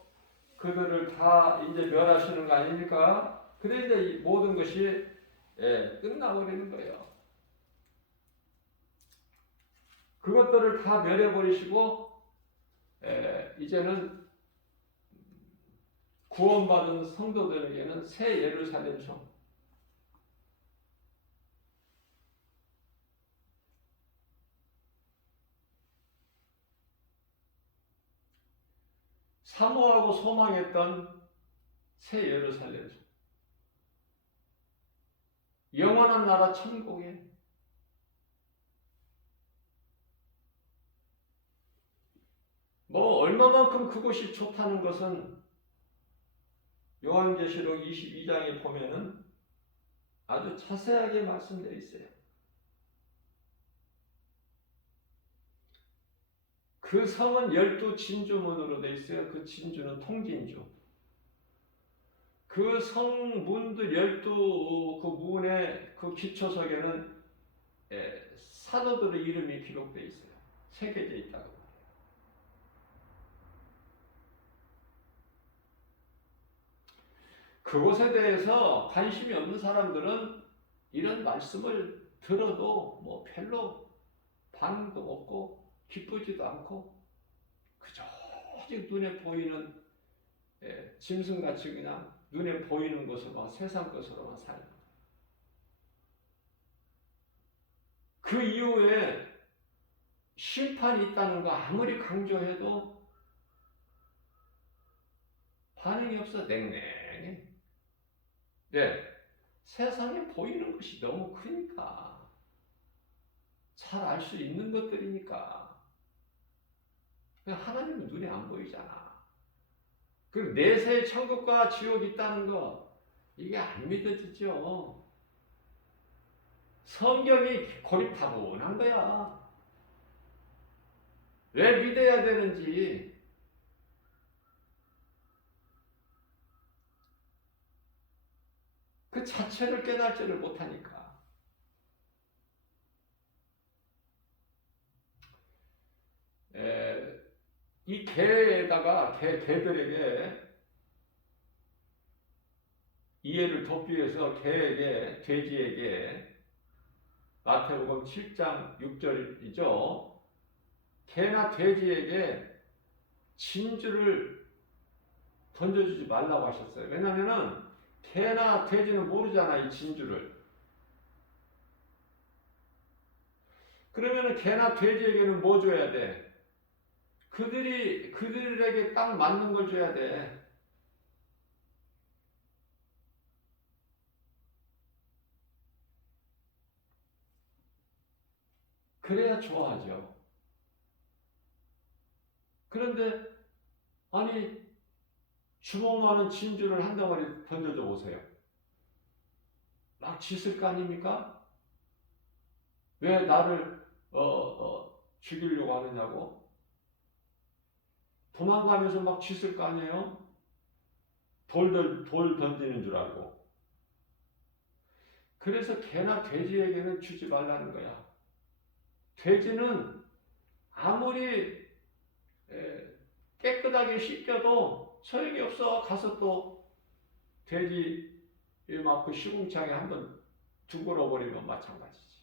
그들을 다 이제 멸하시는 거 아닙니까? 그래 이제 이 모든 것이 끝나버리는 거예요. 그것들을 다 멸해버리시고 이제는 구원받은 성도들에게는 새 예루살렘 성, 사모하고 소망했던 새 예루살렘 성, 영원한 나라 천국에 뭐 얼마만큼 그곳이 좋다는 것은 요한계시록 22장에 보면은 아주 자세하게 말씀되어 있어요. 그 성은 12진주문으로 되어 있어요. 그 진주는 통진주. 그 성문들 12그 문의 그 기초석에는 사도들의 이름이 기록되어 있어요. 새겨져 있다고 말해요. 그것에 대해서 관심이 없는 사람들은 이런 말씀을 들어도 뭐 별로 반응도 없고 기쁘지도 않고 그저 오직 눈에 보이는 짐승같이 그냥 눈에 보이는 것으로만 세상 것으로만 살는 거예요. 그 이후에 심판이 있다는 거 아무리 강조해도 반응이 없어. 냉랭해. 세상에 보이는 것이 너무 크니까 잘 알 수 있는 것들이니까 하나님은 눈에 안 보이잖아. 그리고 내세에 천국과 지옥이 있다는 거 이게 안 믿어지죠. 성경이 고리타분한 거야. 왜 믿어야 되는지 그 자체를 깨달지를 못하니까. 이 개에다가 개들에게 이해를 돕기 위해서 개에게 돼지에게 마태복음 7장 6절이죠. 개나 돼지에게 진주를 던져주지 말라고 하셨어요. 왜냐하면 개나 돼지는 모르잖아, 이 진주를. 그러면 개나 돼지에게는 뭐 줘야 돼? 그들에게 딱 맞는 걸 줘야 돼. 그래야 좋아하죠. 그런데 아니 주먹 많은 진주를 한 덩어리 던져줘 보세요. 막 짖을 거 아닙니까? 왜 나를 죽이려고 하느냐고? 도망가면서 막 짖을 거 아니에요? 돌 던지는 줄 알고. 그래서 개나 돼지에게는 주지 말라는 거야. 돼지는 아무리 깨끗하게 씻겨도 소용이 없어. 가서 또 돼지 맞고 시궁창에 한번 둥그러 버리면 마찬가지지.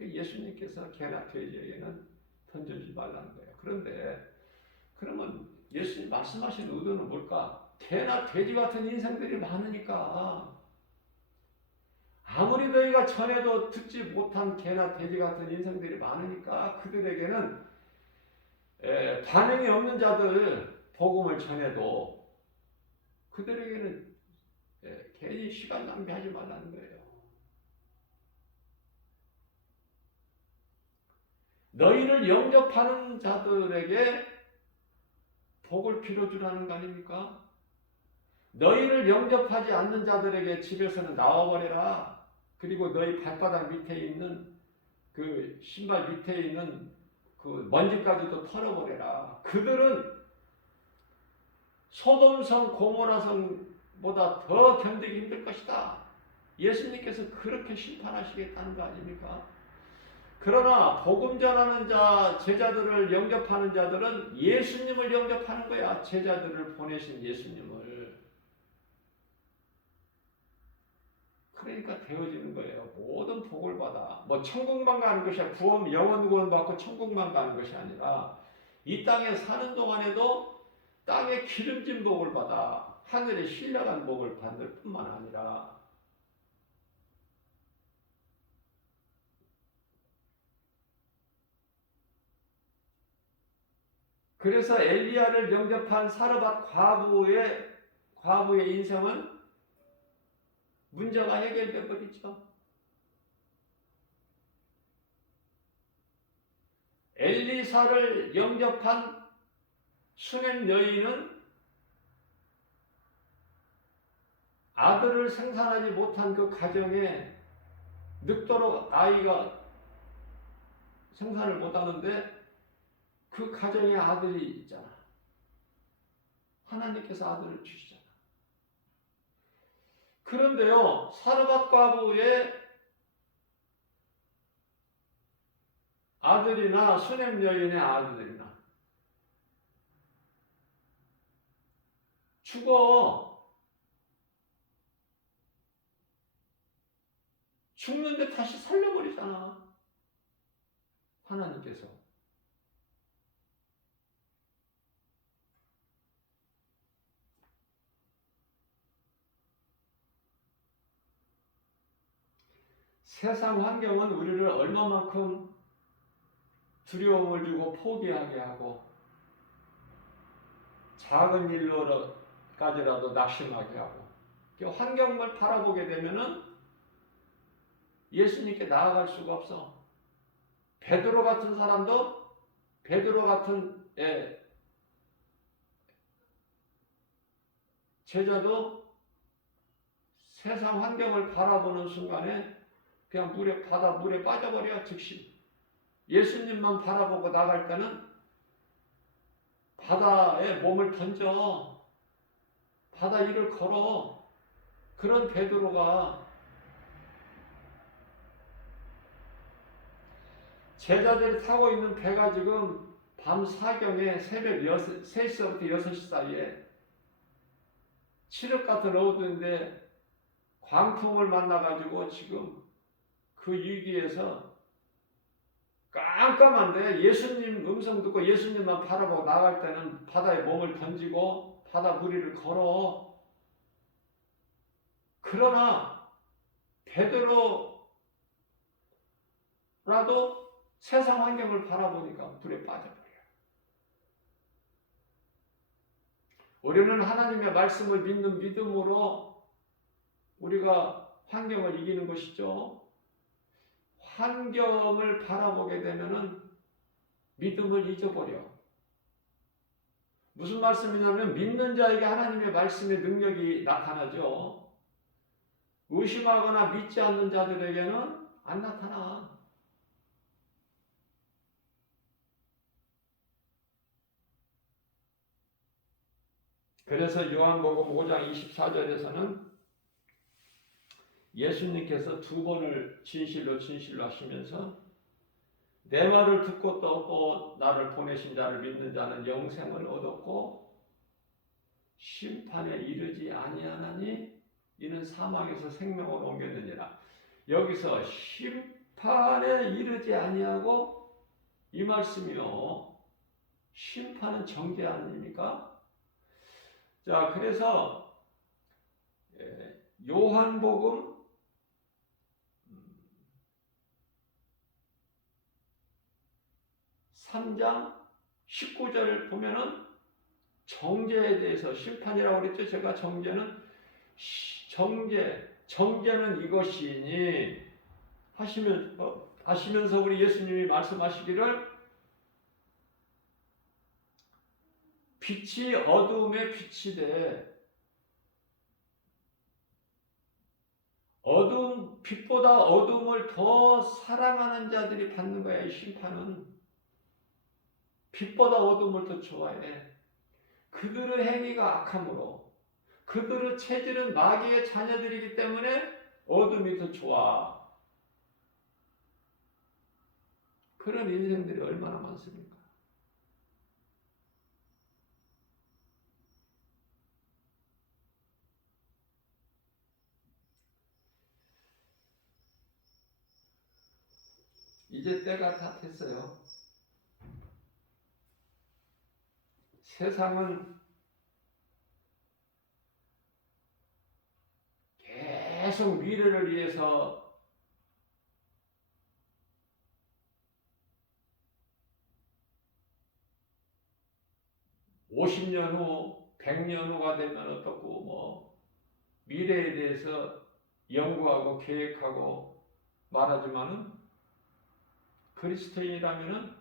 예수님께서 개나 돼지에게는 던지지 말라는 거예요. 그런데 그러면 예수님 말씀하신 의도는 뭘까? 개나 돼지 같은 인생들이 많으니까 아무리 너희가 전에도 듣지 못한 개나 돼지 같은 인생들이 많으니까 그들에게는 반응이 없는 자들 복음을 전해도 그들에게는 괜히 시간 낭비하지 말라는 거예요. 너희를 영접하는 자들에게 복을 빌어주라는 거 아닙니까? 너희를 영접하지 않는 자들에게 집에서는 나와버려라. 그리고 너희 발바닥 밑에 있는 그 신발 밑에 있는 그 먼지까지도 털어버려라. 그들은 소돔성 고모라성보다 더 견디기 힘들 것이다. 예수님께서 그렇게 심판하시겠다는 거 아닙니까? 그러나 복음 전하는 자, 제자들을 영접하는 자들은 예수님을 영접하는 거야. 제자들을 보내신 예수님을. 그러니까 되어지는 거예요. 모든 복을 받아. 뭐 천국만 가는 것이 아니라 영원 구원 받고 천국만 가는 것이 아니라 이 땅에 사는 동안에도 땅에 기름진 복을 받아 하늘에 신령한 복을 받을 뿐만 아니라 그래서 엘리야를 영접한 사르밧 과부의 인생은 문제가 해결되어 버리죠. 엘리사를 영접한 수냄 여인은 아들을 생산하지 못한 그 가정에 늙도록 아이가 생산을 못하는데 그 가정에 아들이 있잖아. 하나님께서 아들을 주시잖아. 그런데요, 사르밧 과부의 아들이나 수냄 여인의 아들이나 죽어. 죽는데 다시 살려버리잖아. 하나님께서. 세상 환경은 우리를 얼마만큼 두려움을 주고 포기하게 하고 작은 일로까지라도 낙심하게 하고 환경을 바라보게 되면은 예수님께 나아갈 수가 없어. 베드로 같은 사람도 베드로 같은 제자도 세상 환경을 바라보는 순간에 그냥 바다 물에 빠져버려 즉시. 예수님만 바라보고 나갈 때는 바다에 몸을 던져 바다 위를 걸어. 그런 베드로가 제자들이 타고 있는 배가 지금 밤 사경에 새벽 3시부터 6시 사이에 칠흑 같은 어두운데 광풍을 만나가지고 지금 그 위기에서 깜깜한데 예수님 음성 듣고 예수님만 바라보고 나갈 때는 바다에 몸을 던지고 바다 무리를 걸어. 그러나 베드로라도 세상 환경을 바라보니까 물에 빠져버려요. 우리는 하나님의 말씀을 믿는 믿음으로 우리가 환경을 이기는 것이죠. 환경을 바라보게 되면은 믿음을 잊어버려. 무슨 말씀이냐면 믿는 자에게 하나님의 말씀의 능력이 나타나죠. 의심하거나 믿지 않는 자들에게는 안 나타나. 그래서 요한복음 5장 24절에서는 예수님께서 두 번을 진실로 하시면서 내 말을 듣고 또 나를 보내신 자를 믿는 자는 영생을 얻었고 심판에 이르지 아니하나니 이는 사망에서 생명으로 옮겼느니라. 여기서 심판에 이르지 아니하고 이 말씀이요. 심판은 정죄 아닙니까? 자, 그래서 요한복음 3장 19절 보면은 정죄에 대해서 심판이라고 그랬죠. 제가 정죄는 이것이니 하시면서 우리 예수님이 말씀하시기를 빛이 어두움에 빛이 돼. 빛보다 어둠을 더 사랑하는 자들이 받는 거야. 이 심판은 빛보다 어둠을 더 좋아해. 그들의 행위가 악함으로, 그들의 체질은 마귀의 자녀들이기 때문에 어둠이 더 좋아. 그런 인생들이 얼마나 많습니까? 이제 때가 다 됐어요. 세상은 계속 미래를 위해서 (50년) 후, 100년 후가 되면 어떻고 미래에 대해서 연구하고 계획하고 말하지만은 그리스도인이라면은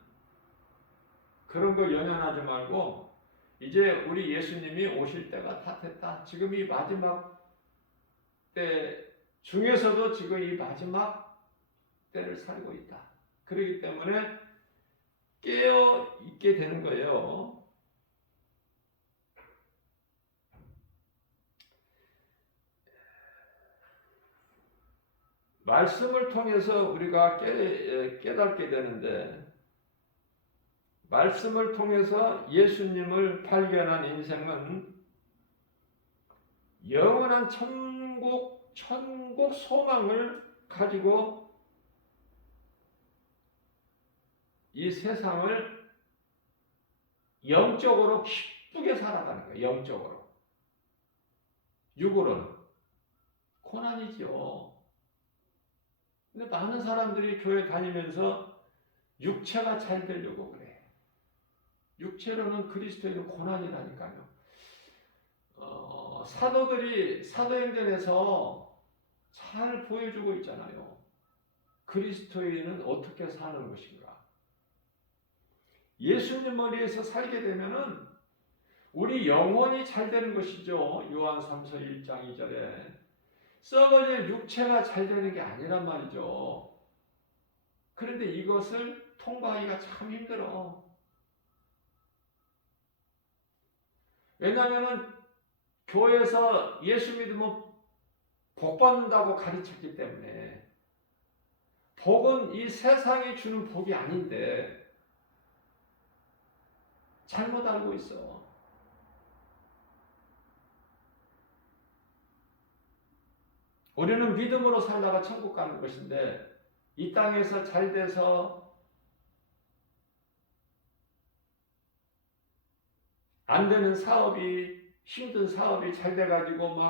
그런 거 연연하지 말고 이제 우리 예수님이 오실 때가 다 됐다. 지금 이 마지막 때 중에서도 지금 이 마지막 때를 살고 있다. 그렇기 때문에 깨어 있게 되는 거예요. 말씀을 통해서 우리가 깨닫게 되는데 말씀을 통해서 예수님을 발견한 인생은 영원한 천국 소망을 가지고 이 세상을 영적으로 기쁘게 살아가는 거예요. 영적으로. 육으로는 고난이죠. 근데 많은 사람들이 교회 다니면서 육체가 잘 되려고 그래. 육체로는 그리스도인은 고난이라니까요. 사도들이 사도행전에서 잘 보여주고 있잖아요. 그리스도인은 어떻게 사는 것인가. 예수님을 위해서 살게 되면은 우리 영혼이 잘 되는 것이죠. 요한 3서 1장 2절에 썩어질 육체가 잘 되는 게 아니란 말이죠. 그런데 이것을 통과하기가 참 힘들어. 왜냐하면 교회에서 예수 믿으면 복 받는다고 가르쳤기 때문에 복은 이 세상이 주는 복이 아닌데 잘못 알고 있어. 우리는 믿음으로 살다가 천국 가는 것인데 이 땅에서 잘 돼서 안 되는 사업이 힘든 사업이 잘 돼가지고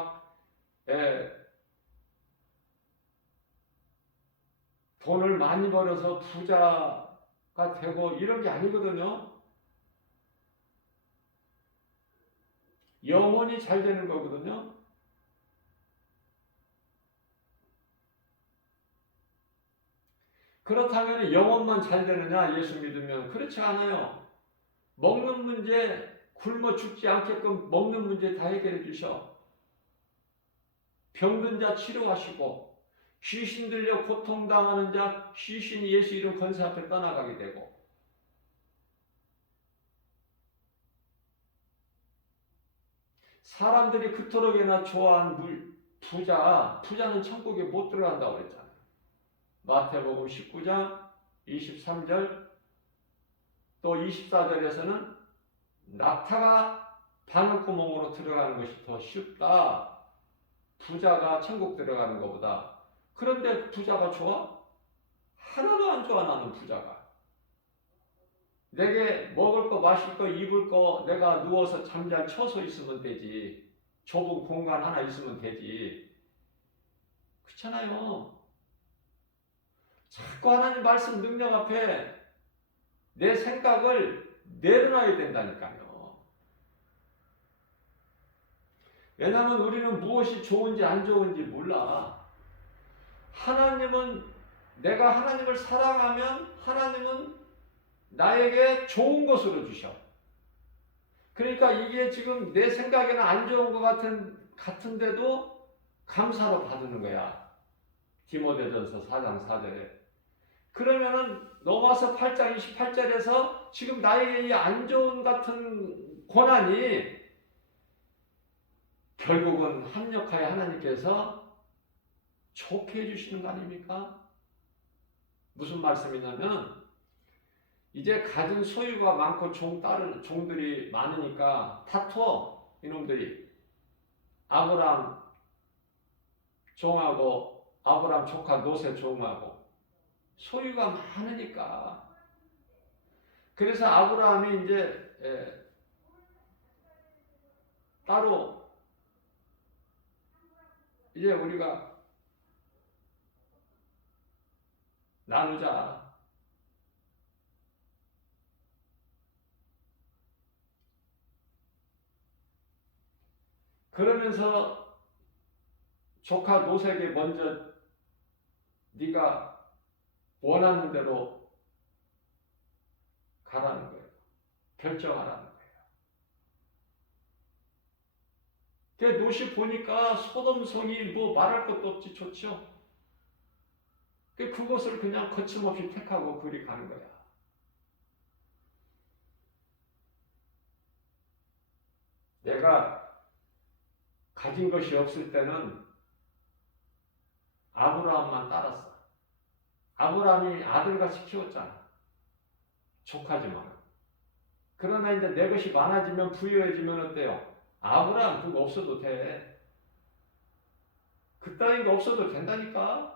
돈을 많이 벌어서 부자가 되고 이런 게 아니거든요. 영혼이 잘 되는 거거든요. 그렇다면 영혼만 잘 되느냐? 예수 믿으면 그렇지 않아요. 먹는 문제, 굶어 죽지 않게끔 먹는 문제 다 해결해 주셔. 병든 자 치료하시고 귀신 들려 고통당하는 자 귀신이 예수 이름 권세 앞에 떠나가게 되고 사람들이 그토록이나 좋아하는 부자는 천국에 못 들어간다고 그랬잖아요. 마태복음 19장 23절 또 24절에서는 낙타가 바늘구멍으로 들어가는 것이 더 쉽다. 부자가 천국 들어가는 것보다. 그런데 부자가 좋아? 하나도 안 좋아 나는 부자가. 내게 먹을 거 마실 거 입을 거 내가 누워서 잠잘 쳐서 있으면 되지. 좁은 공간 하나 있으면 되지. 그렇잖아요. 자꾸 하나님 말씀 능력 앞에 내 생각을 내려놔야 된다니까요. 왜냐하면 우리는 무엇이 좋은지 안 좋은지 몰라. 하나님은 내가 하나님을 사랑하면 하나님은 나에게 좋은 것으로 주셔. 그러니까 이게 지금 내 생각에는 안 좋은 것 같은데도 감사로 받는 거야. 디모데전서 4장 4절에. 그러면은 넘어서 8장 28절에서 지금 나에게 이 안 좋은 같은 고난이 결국은 합력하여 하나님께서 좋게 해주시는 거 아닙니까? 무슨 말씀이냐면 이제 가진 소유가 많고 종들이 많으니까 다퉈 이놈들이. 아브람 종하고 아브람 조카 노세 종하고 소유가 많으니까. 그래서 아브라함이 이제 따로 이제 우리가 나누자. 그러면서 조카 노세에게 먼저 네가 원하는 대로 가라는 거예요. 결정하라는 거예요. 그 노시 보니까 소돔성이 뭐 말할 것도 없지 좋죠. 그것을 그냥 거침없이 택하고 그리 가는 거야. 내가 가진 것이 없을 때는 아브라함만 따랐어. 아브라함이 아들같이 키웠잖아. 조카지만. 그러나 이제 내 것이 많아지면 부유해지면 어때요? 아브라함 그거 없어도 돼. 그따윈 거 없어도 된다니까.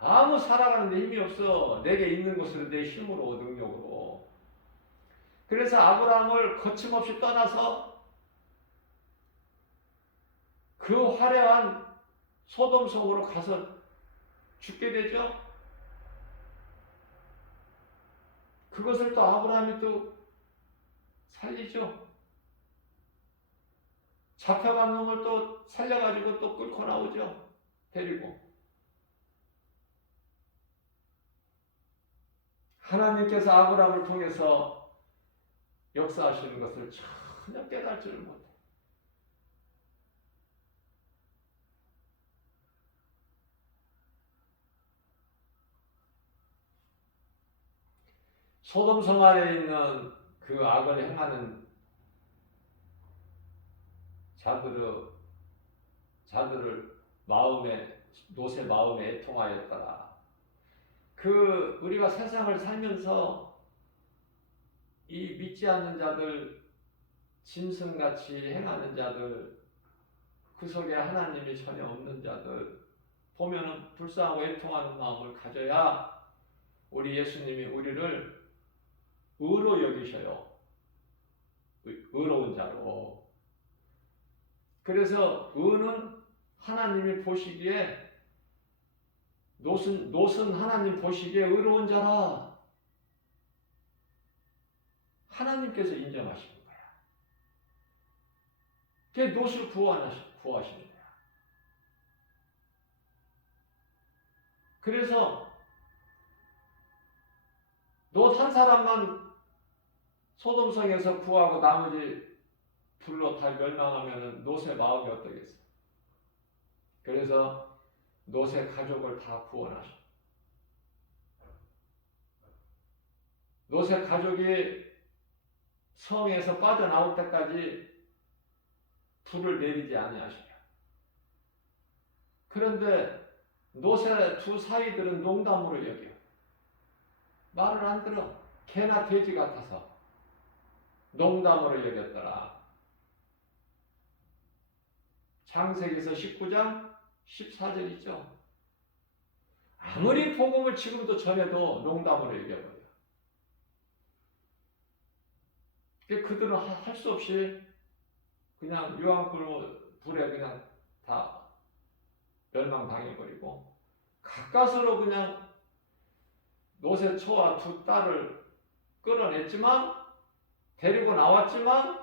아무 살아가는 데 힘이 없어. 내게 있는 것으로 내 힘으로 능력으로. 그래서 아브라함을 거침없이 떠나서 그 화려한 소돔성으로 가서 죽게 되죠. 그것을 또 아브라함이 또 살리죠. 잡혀간 놈을 또 살려가지고 또 끌고 나오죠. 데리고. 하나님께서 아브라함을 통해서 역사하시는 것을 전혀 깨달지를 못해. 소돔성 안에 있는 그 악을 행하는 자들을 노새 마음에 애통하였더라. 우리가 세상을 살면서 이 믿지 않는 자들, 짐승같이 행하는 자들, 그 속에 하나님이 전혀 없는 자들 보면은 불쌍하고 애통하는 마음을 가져야 우리 예수님이 우리를 의로 여기셔요. 의로운 자로. 그래서 의는 하나님이 보시기에 노은 하나님 보시기에 의로운 자라. 하나님께서 인정하시는 거야. 그게 노을 구하시는 거야. 그래서 롯 한 사람만 소돔성에서 구하고 나머지 불로 다 멸망하면 롯의 마음이 어떠겠어? 그래서 롯의 가족을 다 구원하셔. 롯의 가족이 성에서 빠져나올 때까지 불을 내리지 아니하시냐. 그런데 롯의 두 사위들은 농담으로 여겨. 말을 안 들어. 개나 돼지 같아서 농담으로 여겼더라. 창세기에서 19장 14절이죠. 아무리 복음을 지금도 전해도 농담으로 여겨버려. 그들은 할 수 없이 그냥 유황불에 그냥 다 멸망당해버리고 가까스로 그냥 롯의 처와 두 딸을 끌어냈지만 데리고 나왔지만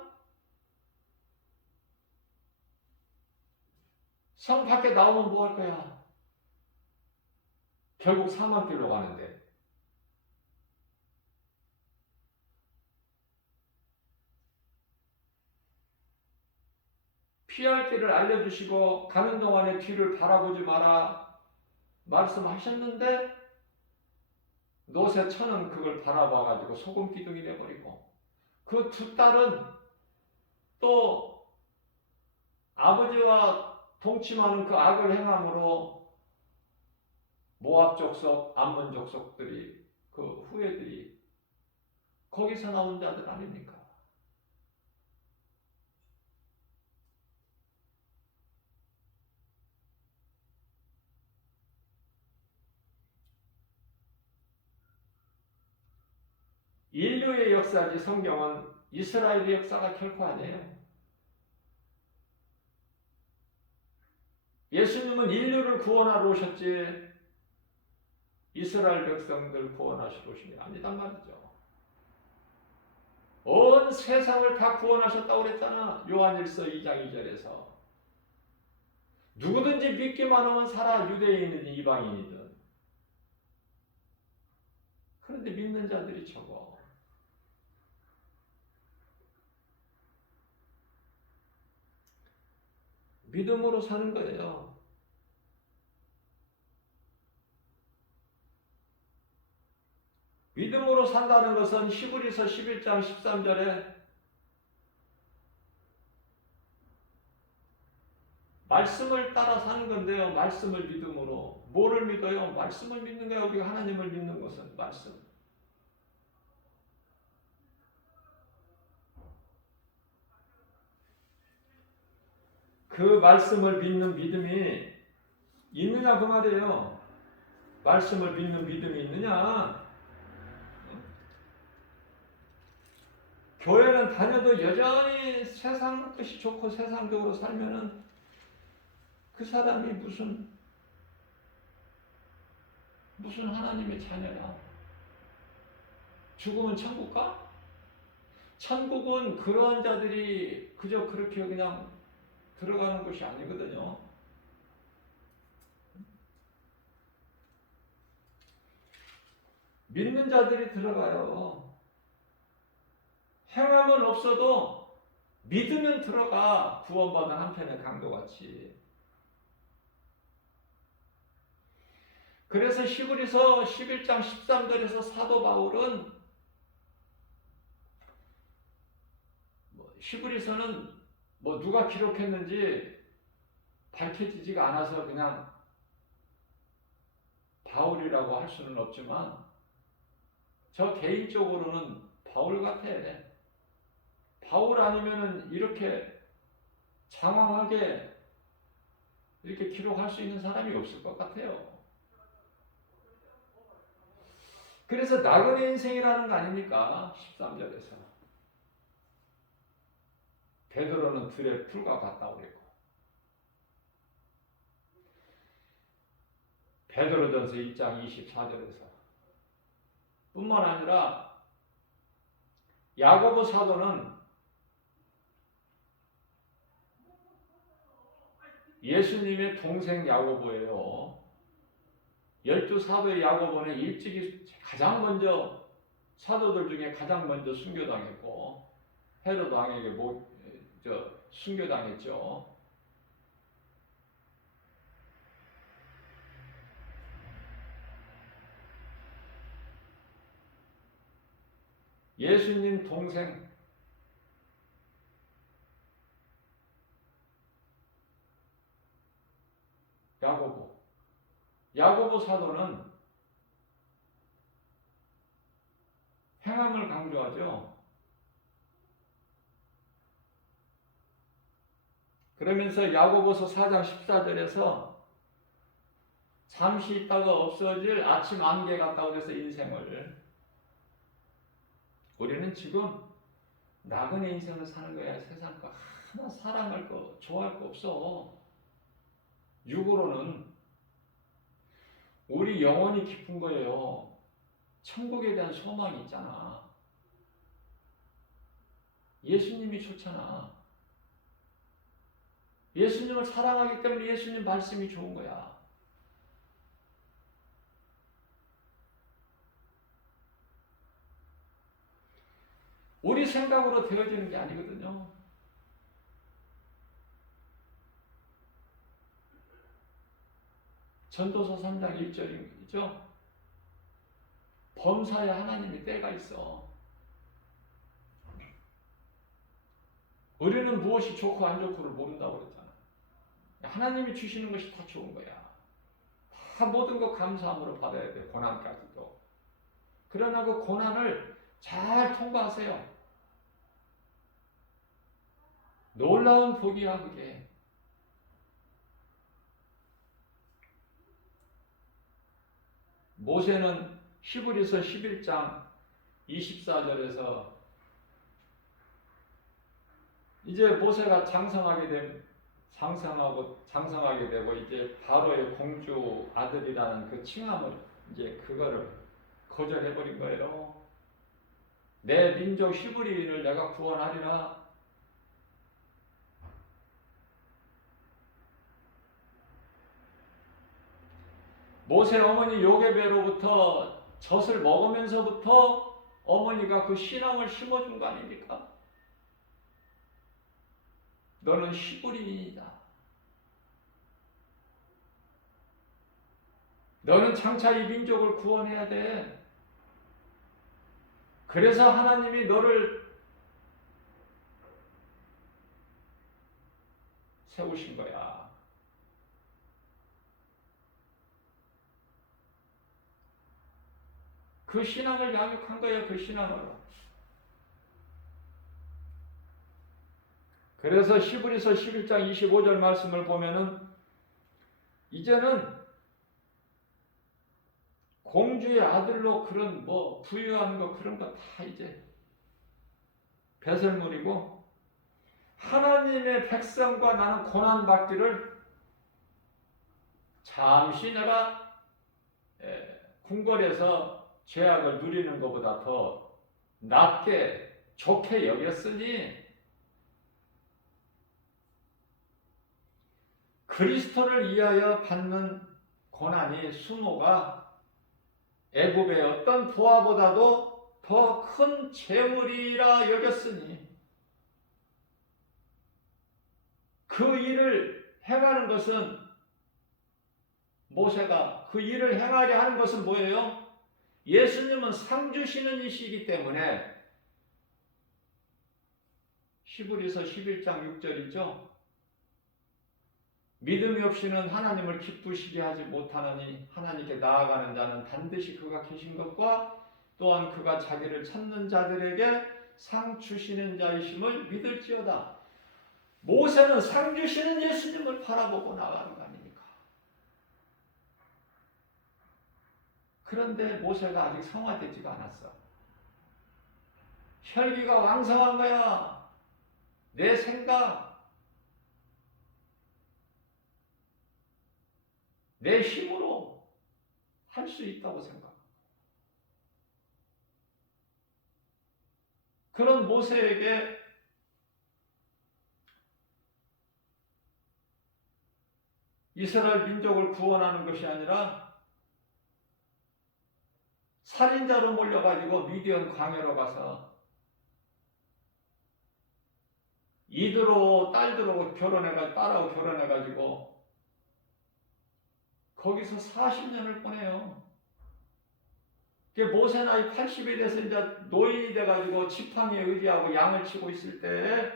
성 밖에 나오면 뭐 할 거야? 결국 사망길로 가는데 피할 길을 알려주시고 가는 동안에 뒤를 바라보지 마라 말씀하셨는데 롯의 처는 그걸 바라봐가지고 소금 기둥이 돼버리고 그 두 딸은 또 아버지와 동침하는 그 악을 행함으로 모압 족속, 암몬 족속들이 그 후예들이 거기서 나온 자들 아닙니까? 인류의 역사지 성경은 이스라엘의 역사가 결코 아니에요. 예수님은 인류를 구원하러 오셨지 이스라엘 백성들 구원하시러 오신 게 아니단 말이죠. 온 세상을 다 구원하셨다고 그랬잖아. 요한일서 2장 2절에서. 누구든지 믿기만 하면 살아. 유대인이든 이방인이든. 그런데 믿는 자들이 적어. 믿음으로 사는 거예요. 믿음으로 산다는 것은 히브리서 11장 13절에 말씀을 따라 사는 건데요. 말씀을 믿음으로. 뭐를 믿어요? 말씀을 믿는 거예요. 우리가 하나님을 믿는 것은 말씀. 그 말씀을 믿는 믿음이 있느냐 그 말이에요. 말씀을 믿는 믿음이 있느냐? 교회는 다녀도 여전히 세상 뜻이 좋고 세상적으로 살면은 그 사람이 무슨 하나님의 자녀야. 죽으면 천국 가? 천국은 그러한 자들이 그저 그렇게 그냥 들어가는 것이 아니거든요. 믿는 자들이 들어가요. 행함은 없어도 믿으면 들어가. 구원받은 한편의 강도같이. 그래서 히브리서 11장 13절에서 사도 바울은 히브리서는 누가 기록했는지 밝혀지지가 않아서 그냥 바울이라고 할 수는 없지만 저 개인적으로는 바울 같아. 바울 아니면은 이렇게 장황하게 이렇게 기록할 수 있는 사람이 없을 것 같아요. 그래서 나그네 인생이라는 거 아닙니까? 13절에서. 베드로는 들의 풀과 같다고 그랬고 베드로전서 1장 24절에서 뿐만 아니라 야고보 사도는 예수님의 동생 야고보예요. 12 사도의 야고보는 일찍이 가장 먼저 사도들 중에 가장 먼저 순교당했고 헤롯 왕에게 순교당했죠. 예수님 동생 야고보 사도는 행함을 강조하죠. 그러면서 야고보서 4장 14절에서 잠시 있다가 없어질 아침 안개 같다고 해서 인생을 우리는 지금 나그네 인생을 사는 거야. 세상 거 하나 사랑할 거 좋아할 거 없어. 육으로는 우리 영혼이 깊은 거예요. 천국에 대한 소망이 있잖아. 예수님이 좋잖아. 예수님을 사랑하기 때문에 예수님 말씀이 좋은 거야. 우리 생각으로 되어지는 게 아니거든요. 전도서 3장 1절이죠. 범사에 하나님의 때가 있어. 우리는 무엇이 좋고 안 좋고를 모른다고 그랬잖아. 하나님이 주시는 것이 다 좋은 거야. 다 모든 거 감사함으로 받아야 돼. 고난까지도. 그러나 그 고난을 잘 통과하세요. 놀라운 복이야 그게. 모세는 히브리서 11장 24절에서 이제 모세가 장성하게 되고 이제 바로의 공주 아들이라는 그 칭함을 이제 그거를 거절해 버린 거예요. 내 민족 히브리인을 내가 구원하리라. 모세 어머니 요게베로부터 젖을 먹으면서부터 어머니가 그 신앙을 심어준 거 아닙니까? 너는 히브리인이다. 너는 장차 이 민족을 구원해야 돼. 그래서 하나님이 너를 세우신 거야. 그 신앙을 양육한 거예요. 그 신앙으로. 그래서 히브리서 11장 25절 말씀을 보면은 이제는 공주의 아들로 그런 부유한 거 그런 거 다 이제 배설물이고 하나님의 백성과 나는 고난받기를 잠시 내가 궁궐에서 죄악을 누리는 것보다 더 낫게 좋게 여겼으니 그리스도를 위하여 받는 고난이 수모가 애굽의 어떤 부하보다도 더 큰 재물이라 여겼으니 그 일을 행하는 것은 모세가 그 일을 행하려 하는 것은 뭐예요? 예수님은 상 주시는 이시기 때문에 히브리서 11장 6절이죠. 믿음이 없이는 하나님을 기쁘시게 하지 못하느니 하나님께 나아가는 자는 반드시 그가 계신 것과 또한 그가 자기를 찾는 자들에게 상 주시는 자이심을 믿을지어다. 모세는 상 주시는 예수님을 바라보고 나가는 거 아닙니까? 그런데 모세가 아직 성화되지가 않았어. 혈기가 왕성한 거야. 내 생각, 내 힘으로 할 수 있다고 생각. 그런 모세에게 이스라엘 민족을 구원하는 것이 아니라 살인자로 몰려가지고 미디안 광야로 가서 이들하고 딸들하고 딸하고 결혼해가지고 거기서 40년을 보내요. 모세 나이 80이 돼서 이제 노인이 돼가지고 지팡이에 의지하고 양을 치고 있을 때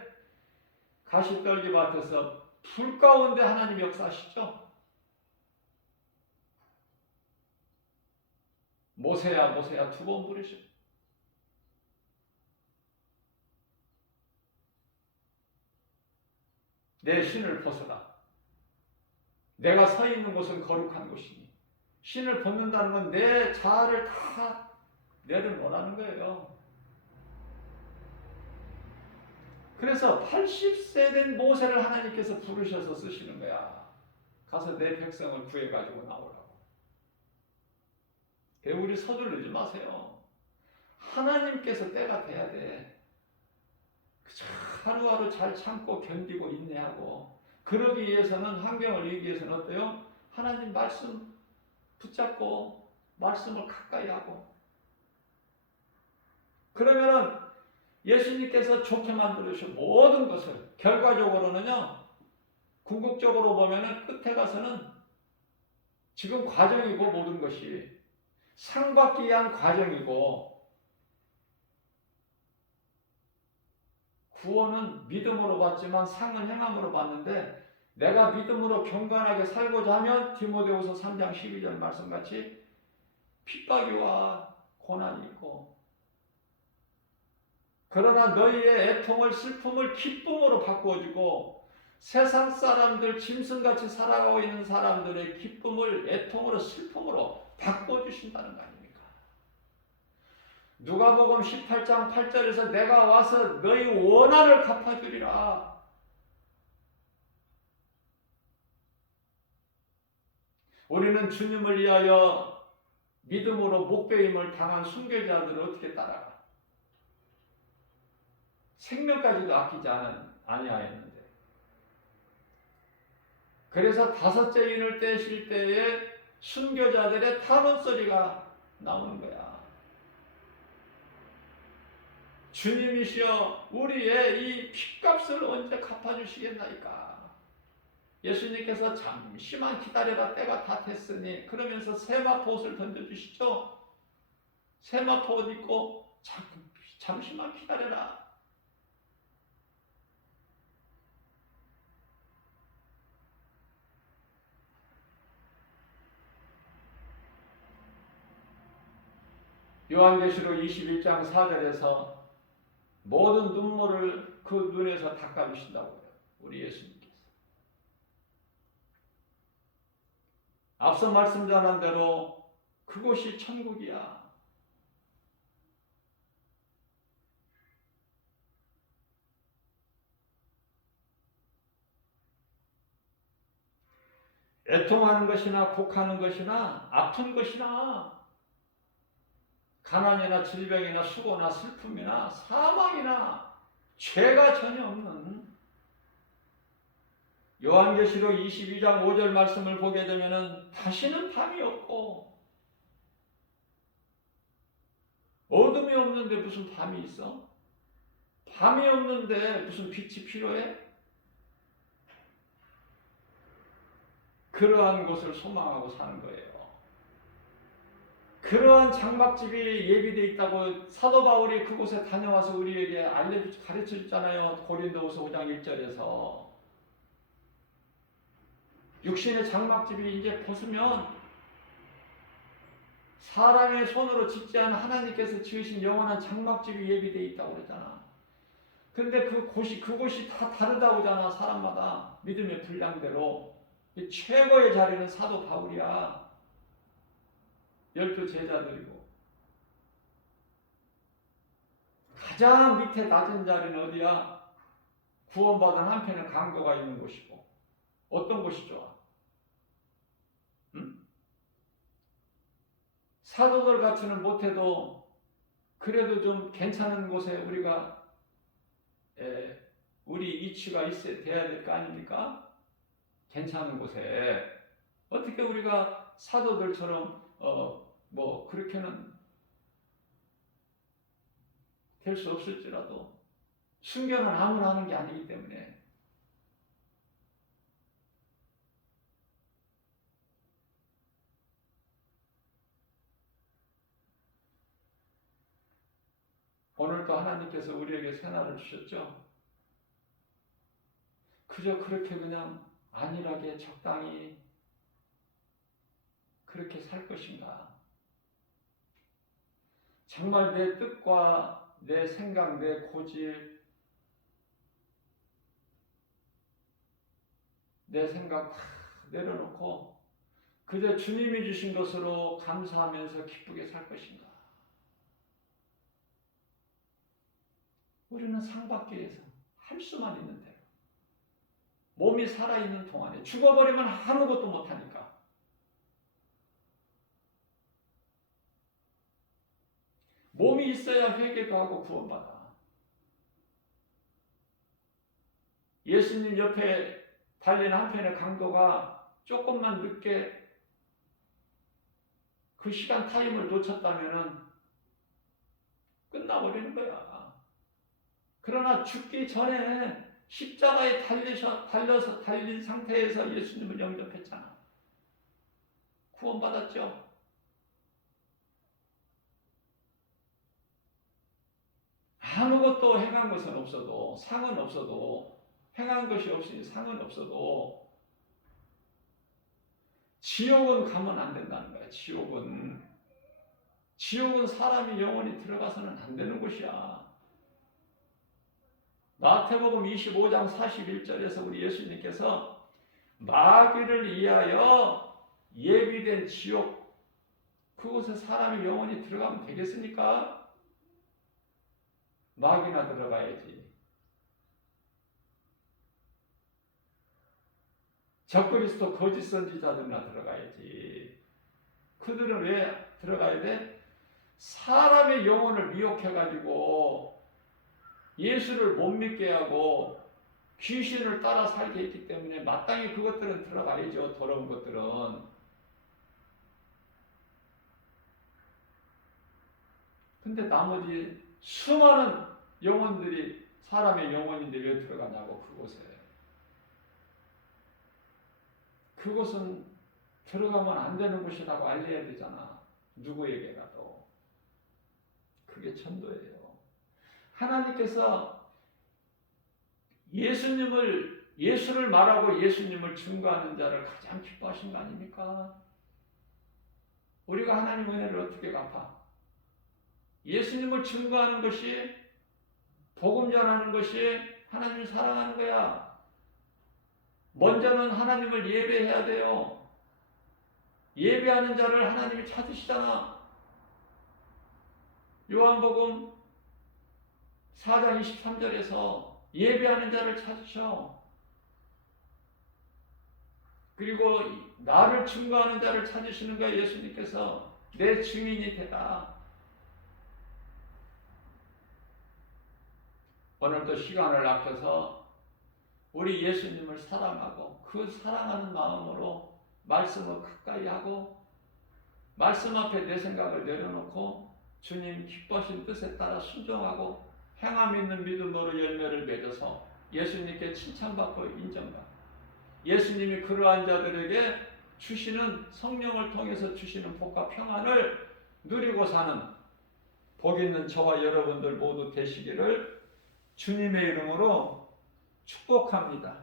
가시떨기 밭에서 불 가운데 하나님 역사하시죠. 모세야 모세야 두 번 부르셔. 내 신을 벗어라. 내가 서 있는 곳은 거룩한 곳이니. 신을 벗는다는 건 내 자아를 다 내려놓으라는 거예요. 그래서 80세 된 모세를 하나님께서 부르셔서 쓰시는 거야. 가서 내 백성을 구해가지고 나오라고. 우리 서두르지 마세요. 하나님께서 때가 돼야 돼. 하루하루 잘 참고 견디고 인내하고, 그러기 위해서는, 환경을 이기기 위해서는 어때요? 하나님 말씀 붙잡고 말씀을 가까이 하고. 그러면은 예수님께서 좋게 만들어주신 모든 것을 결과적으로는요, 궁극적으로 보면은 끝에 가서는 지금 과정이고, 모든 것이 상 받기 위한 과정이고, 구원은 믿음으로 받지만 상은 행함으로 받는데, 내가 믿음으로 경건하게 살고자 하면 디모데후서 3장 12절 말씀같이 핍박이와 고난이 있고, 그러나 너희의 애통을 슬픔을 기쁨으로 바꾸어주고, 세상 사람들 짐승같이 살아가고 있는 사람들의 기쁨을 애통으로 슬픔으로 바꿔주신다는 거 아닙니까? 누가복음 18장 8절에서 내가 와서 너희 원한을 갚아주리라. 우리는 주님을 위하여 믿음으로 목배임을 당한 순교자들을 어떻게 따라가? 생명까지도 아끼지 아니하였는데. 그래서 다섯째 인을 떼실 때에 순교자들의 탄원 소리가 나오는 거야. 주님이시여 우리의 이 핏값을 언제 갚아주시겠나이까. 예수님께서 잠시만 기다려라, 때가 다 됐으니. 그러면서 세마포 옷을 던져주시죠. 세마포 옷 입고 잠시만 기다려라. 요한계시록 21장 4절에서 모든 눈물을 그 눈에서 닦아주신다고 해요. 우리 예수님께서. 앞서 말씀 전한 대로 그곳이 천국이야. 애통하는 것이나 곡하는 것이나 아픈 것이나 가난이나 질병이나 수고나 슬픔이나 사망이나 죄가 전혀 없는, 요한계시록 22장 5절 말씀을 보게 되면은 다시는 밤이 없고, 어둠이 없는데 무슨 밤이 있어? 밤이 없는데 무슨 빛이 필요해? 그러한 것을 소망하고 사는 거예요. 그러한 장막집이 예비되어 있다고 사도 바울이 그곳에 다녀와서 우리에게 가르쳐 줬잖아요. 고린도후서 5장 1절에서. 육신의 장막집이 이제 벗으면 사람의 손으로 짓지 않은 하나님께서 지으신 영원한 장막집이 예비되어 있다고 그러잖아. 근데 그곳이 다 다르다고 하잖아. 사람마다 믿음의 분량대로. 최고의 자리는 사도 바울이야. 12 제자들이고. 가장 밑에 낮은 자리는 어디야? 구원받은 한편의 강도가 있는 곳이고. 어떤 곳이 좋아? 응? 사도들 같이는 못해도 그래도 좀 괜찮은 곳에 우리가 우리 이치가 돼야 될 거 아닙니까? 괜찮은 곳에 어떻게 우리가 사도들처럼 그렇게는 될 수 없을지라도 순교는 아무나 하는 게 아니기 때문에 오늘도 하나님께서 우리에게 새날을 주셨죠. 그저 그렇게 그냥 안일하게 적당히 그렇게 살 것인가? 정말 내 뜻과 내 생각, 내 고집, 내 생각 다 내려놓고 그저 주님이 주신 것으로 감사하면서 기쁘게 살 것인가? 우리는 상받기에서 할 수만 있는 대로 몸이 살아있는 동안에 죽어버리면 아무것도 못하니까 몸이 있어야 회개도 하고 구원받아. 예수님 옆에 달리는 한편의 강도가 조금만 늦게 그 시간 타임을 놓쳤다면 끝나버리는 거야. 그러나 죽기 전에 십자가에 달린 상태에서 예수님을 영접했잖아. 구원받았죠. 아무것도 행한 것은 없어도, 상은 없어도, 행한 것이 없으니 상은 없어도 지옥은 가면 안 된다는 거야. 지옥은 사람이 영원히 들어가서는 안 되는 곳이야. 마태복음 25장 41절에서 우리 예수님께서 마귀를 위하여 예비된 지옥, 그곳에 사람이 영원히 들어가면 되겠습니까? 마귀나 들어가야지. 적그리스도 거짓 선지자들이나 들어가야지. 그들은 왜 들어가야 돼? 사람의 영혼을 미혹해가지고 예수를 못 믿게 하고 귀신을 따라 살게 했기 때문에 마땅히 그것들은 들어가야죠. 더러운 것들은. 근데 나머지 수많은 영혼들이 사람의 영혼인데 왜 들어가냐고. 그곳은 들어가면 안 되는 곳이라고 알려야 되잖아. 누구에게라도. 그게 천도예요. 하나님께서 예수를 말하고 예수님을 증거하는 자를 가장 기뻐하신 거 아닙니까? 우리가 하나님 은혜를 어떻게 갚아? 예수님을 증거하는 것이, 복음 전하는 것이 하나님을 사랑하는 거야. 먼저는 하나님을 예배해야 돼요. 예배하는 자를 하나님이 찾으시잖아. 요한복음 4장 23절에서 예배하는 자를 찾으셔. 그리고 나를 증거하는 자를 찾으시는 거야. 예수님께서 내 증인이 되다. 오늘도 시간을 아껴서 우리 예수님을 사랑하고 그 사랑하는 마음으로 말씀을 가까이 하고 말씀 앞에 내 생각을 내려놓고 주님 기뻐하신 뜻에 따라 순종하고 행함 있는 믿음으로 열매를 맺어서 예수님께 칭찬받고 인정받고 예수님이 그러한 자들에게 주시는 성령을 통해서 주시는 복과 평안을 누리고 사는 복 있는 저와 여러분들 모두 되시기를 주님의 이름으로 축복합니다.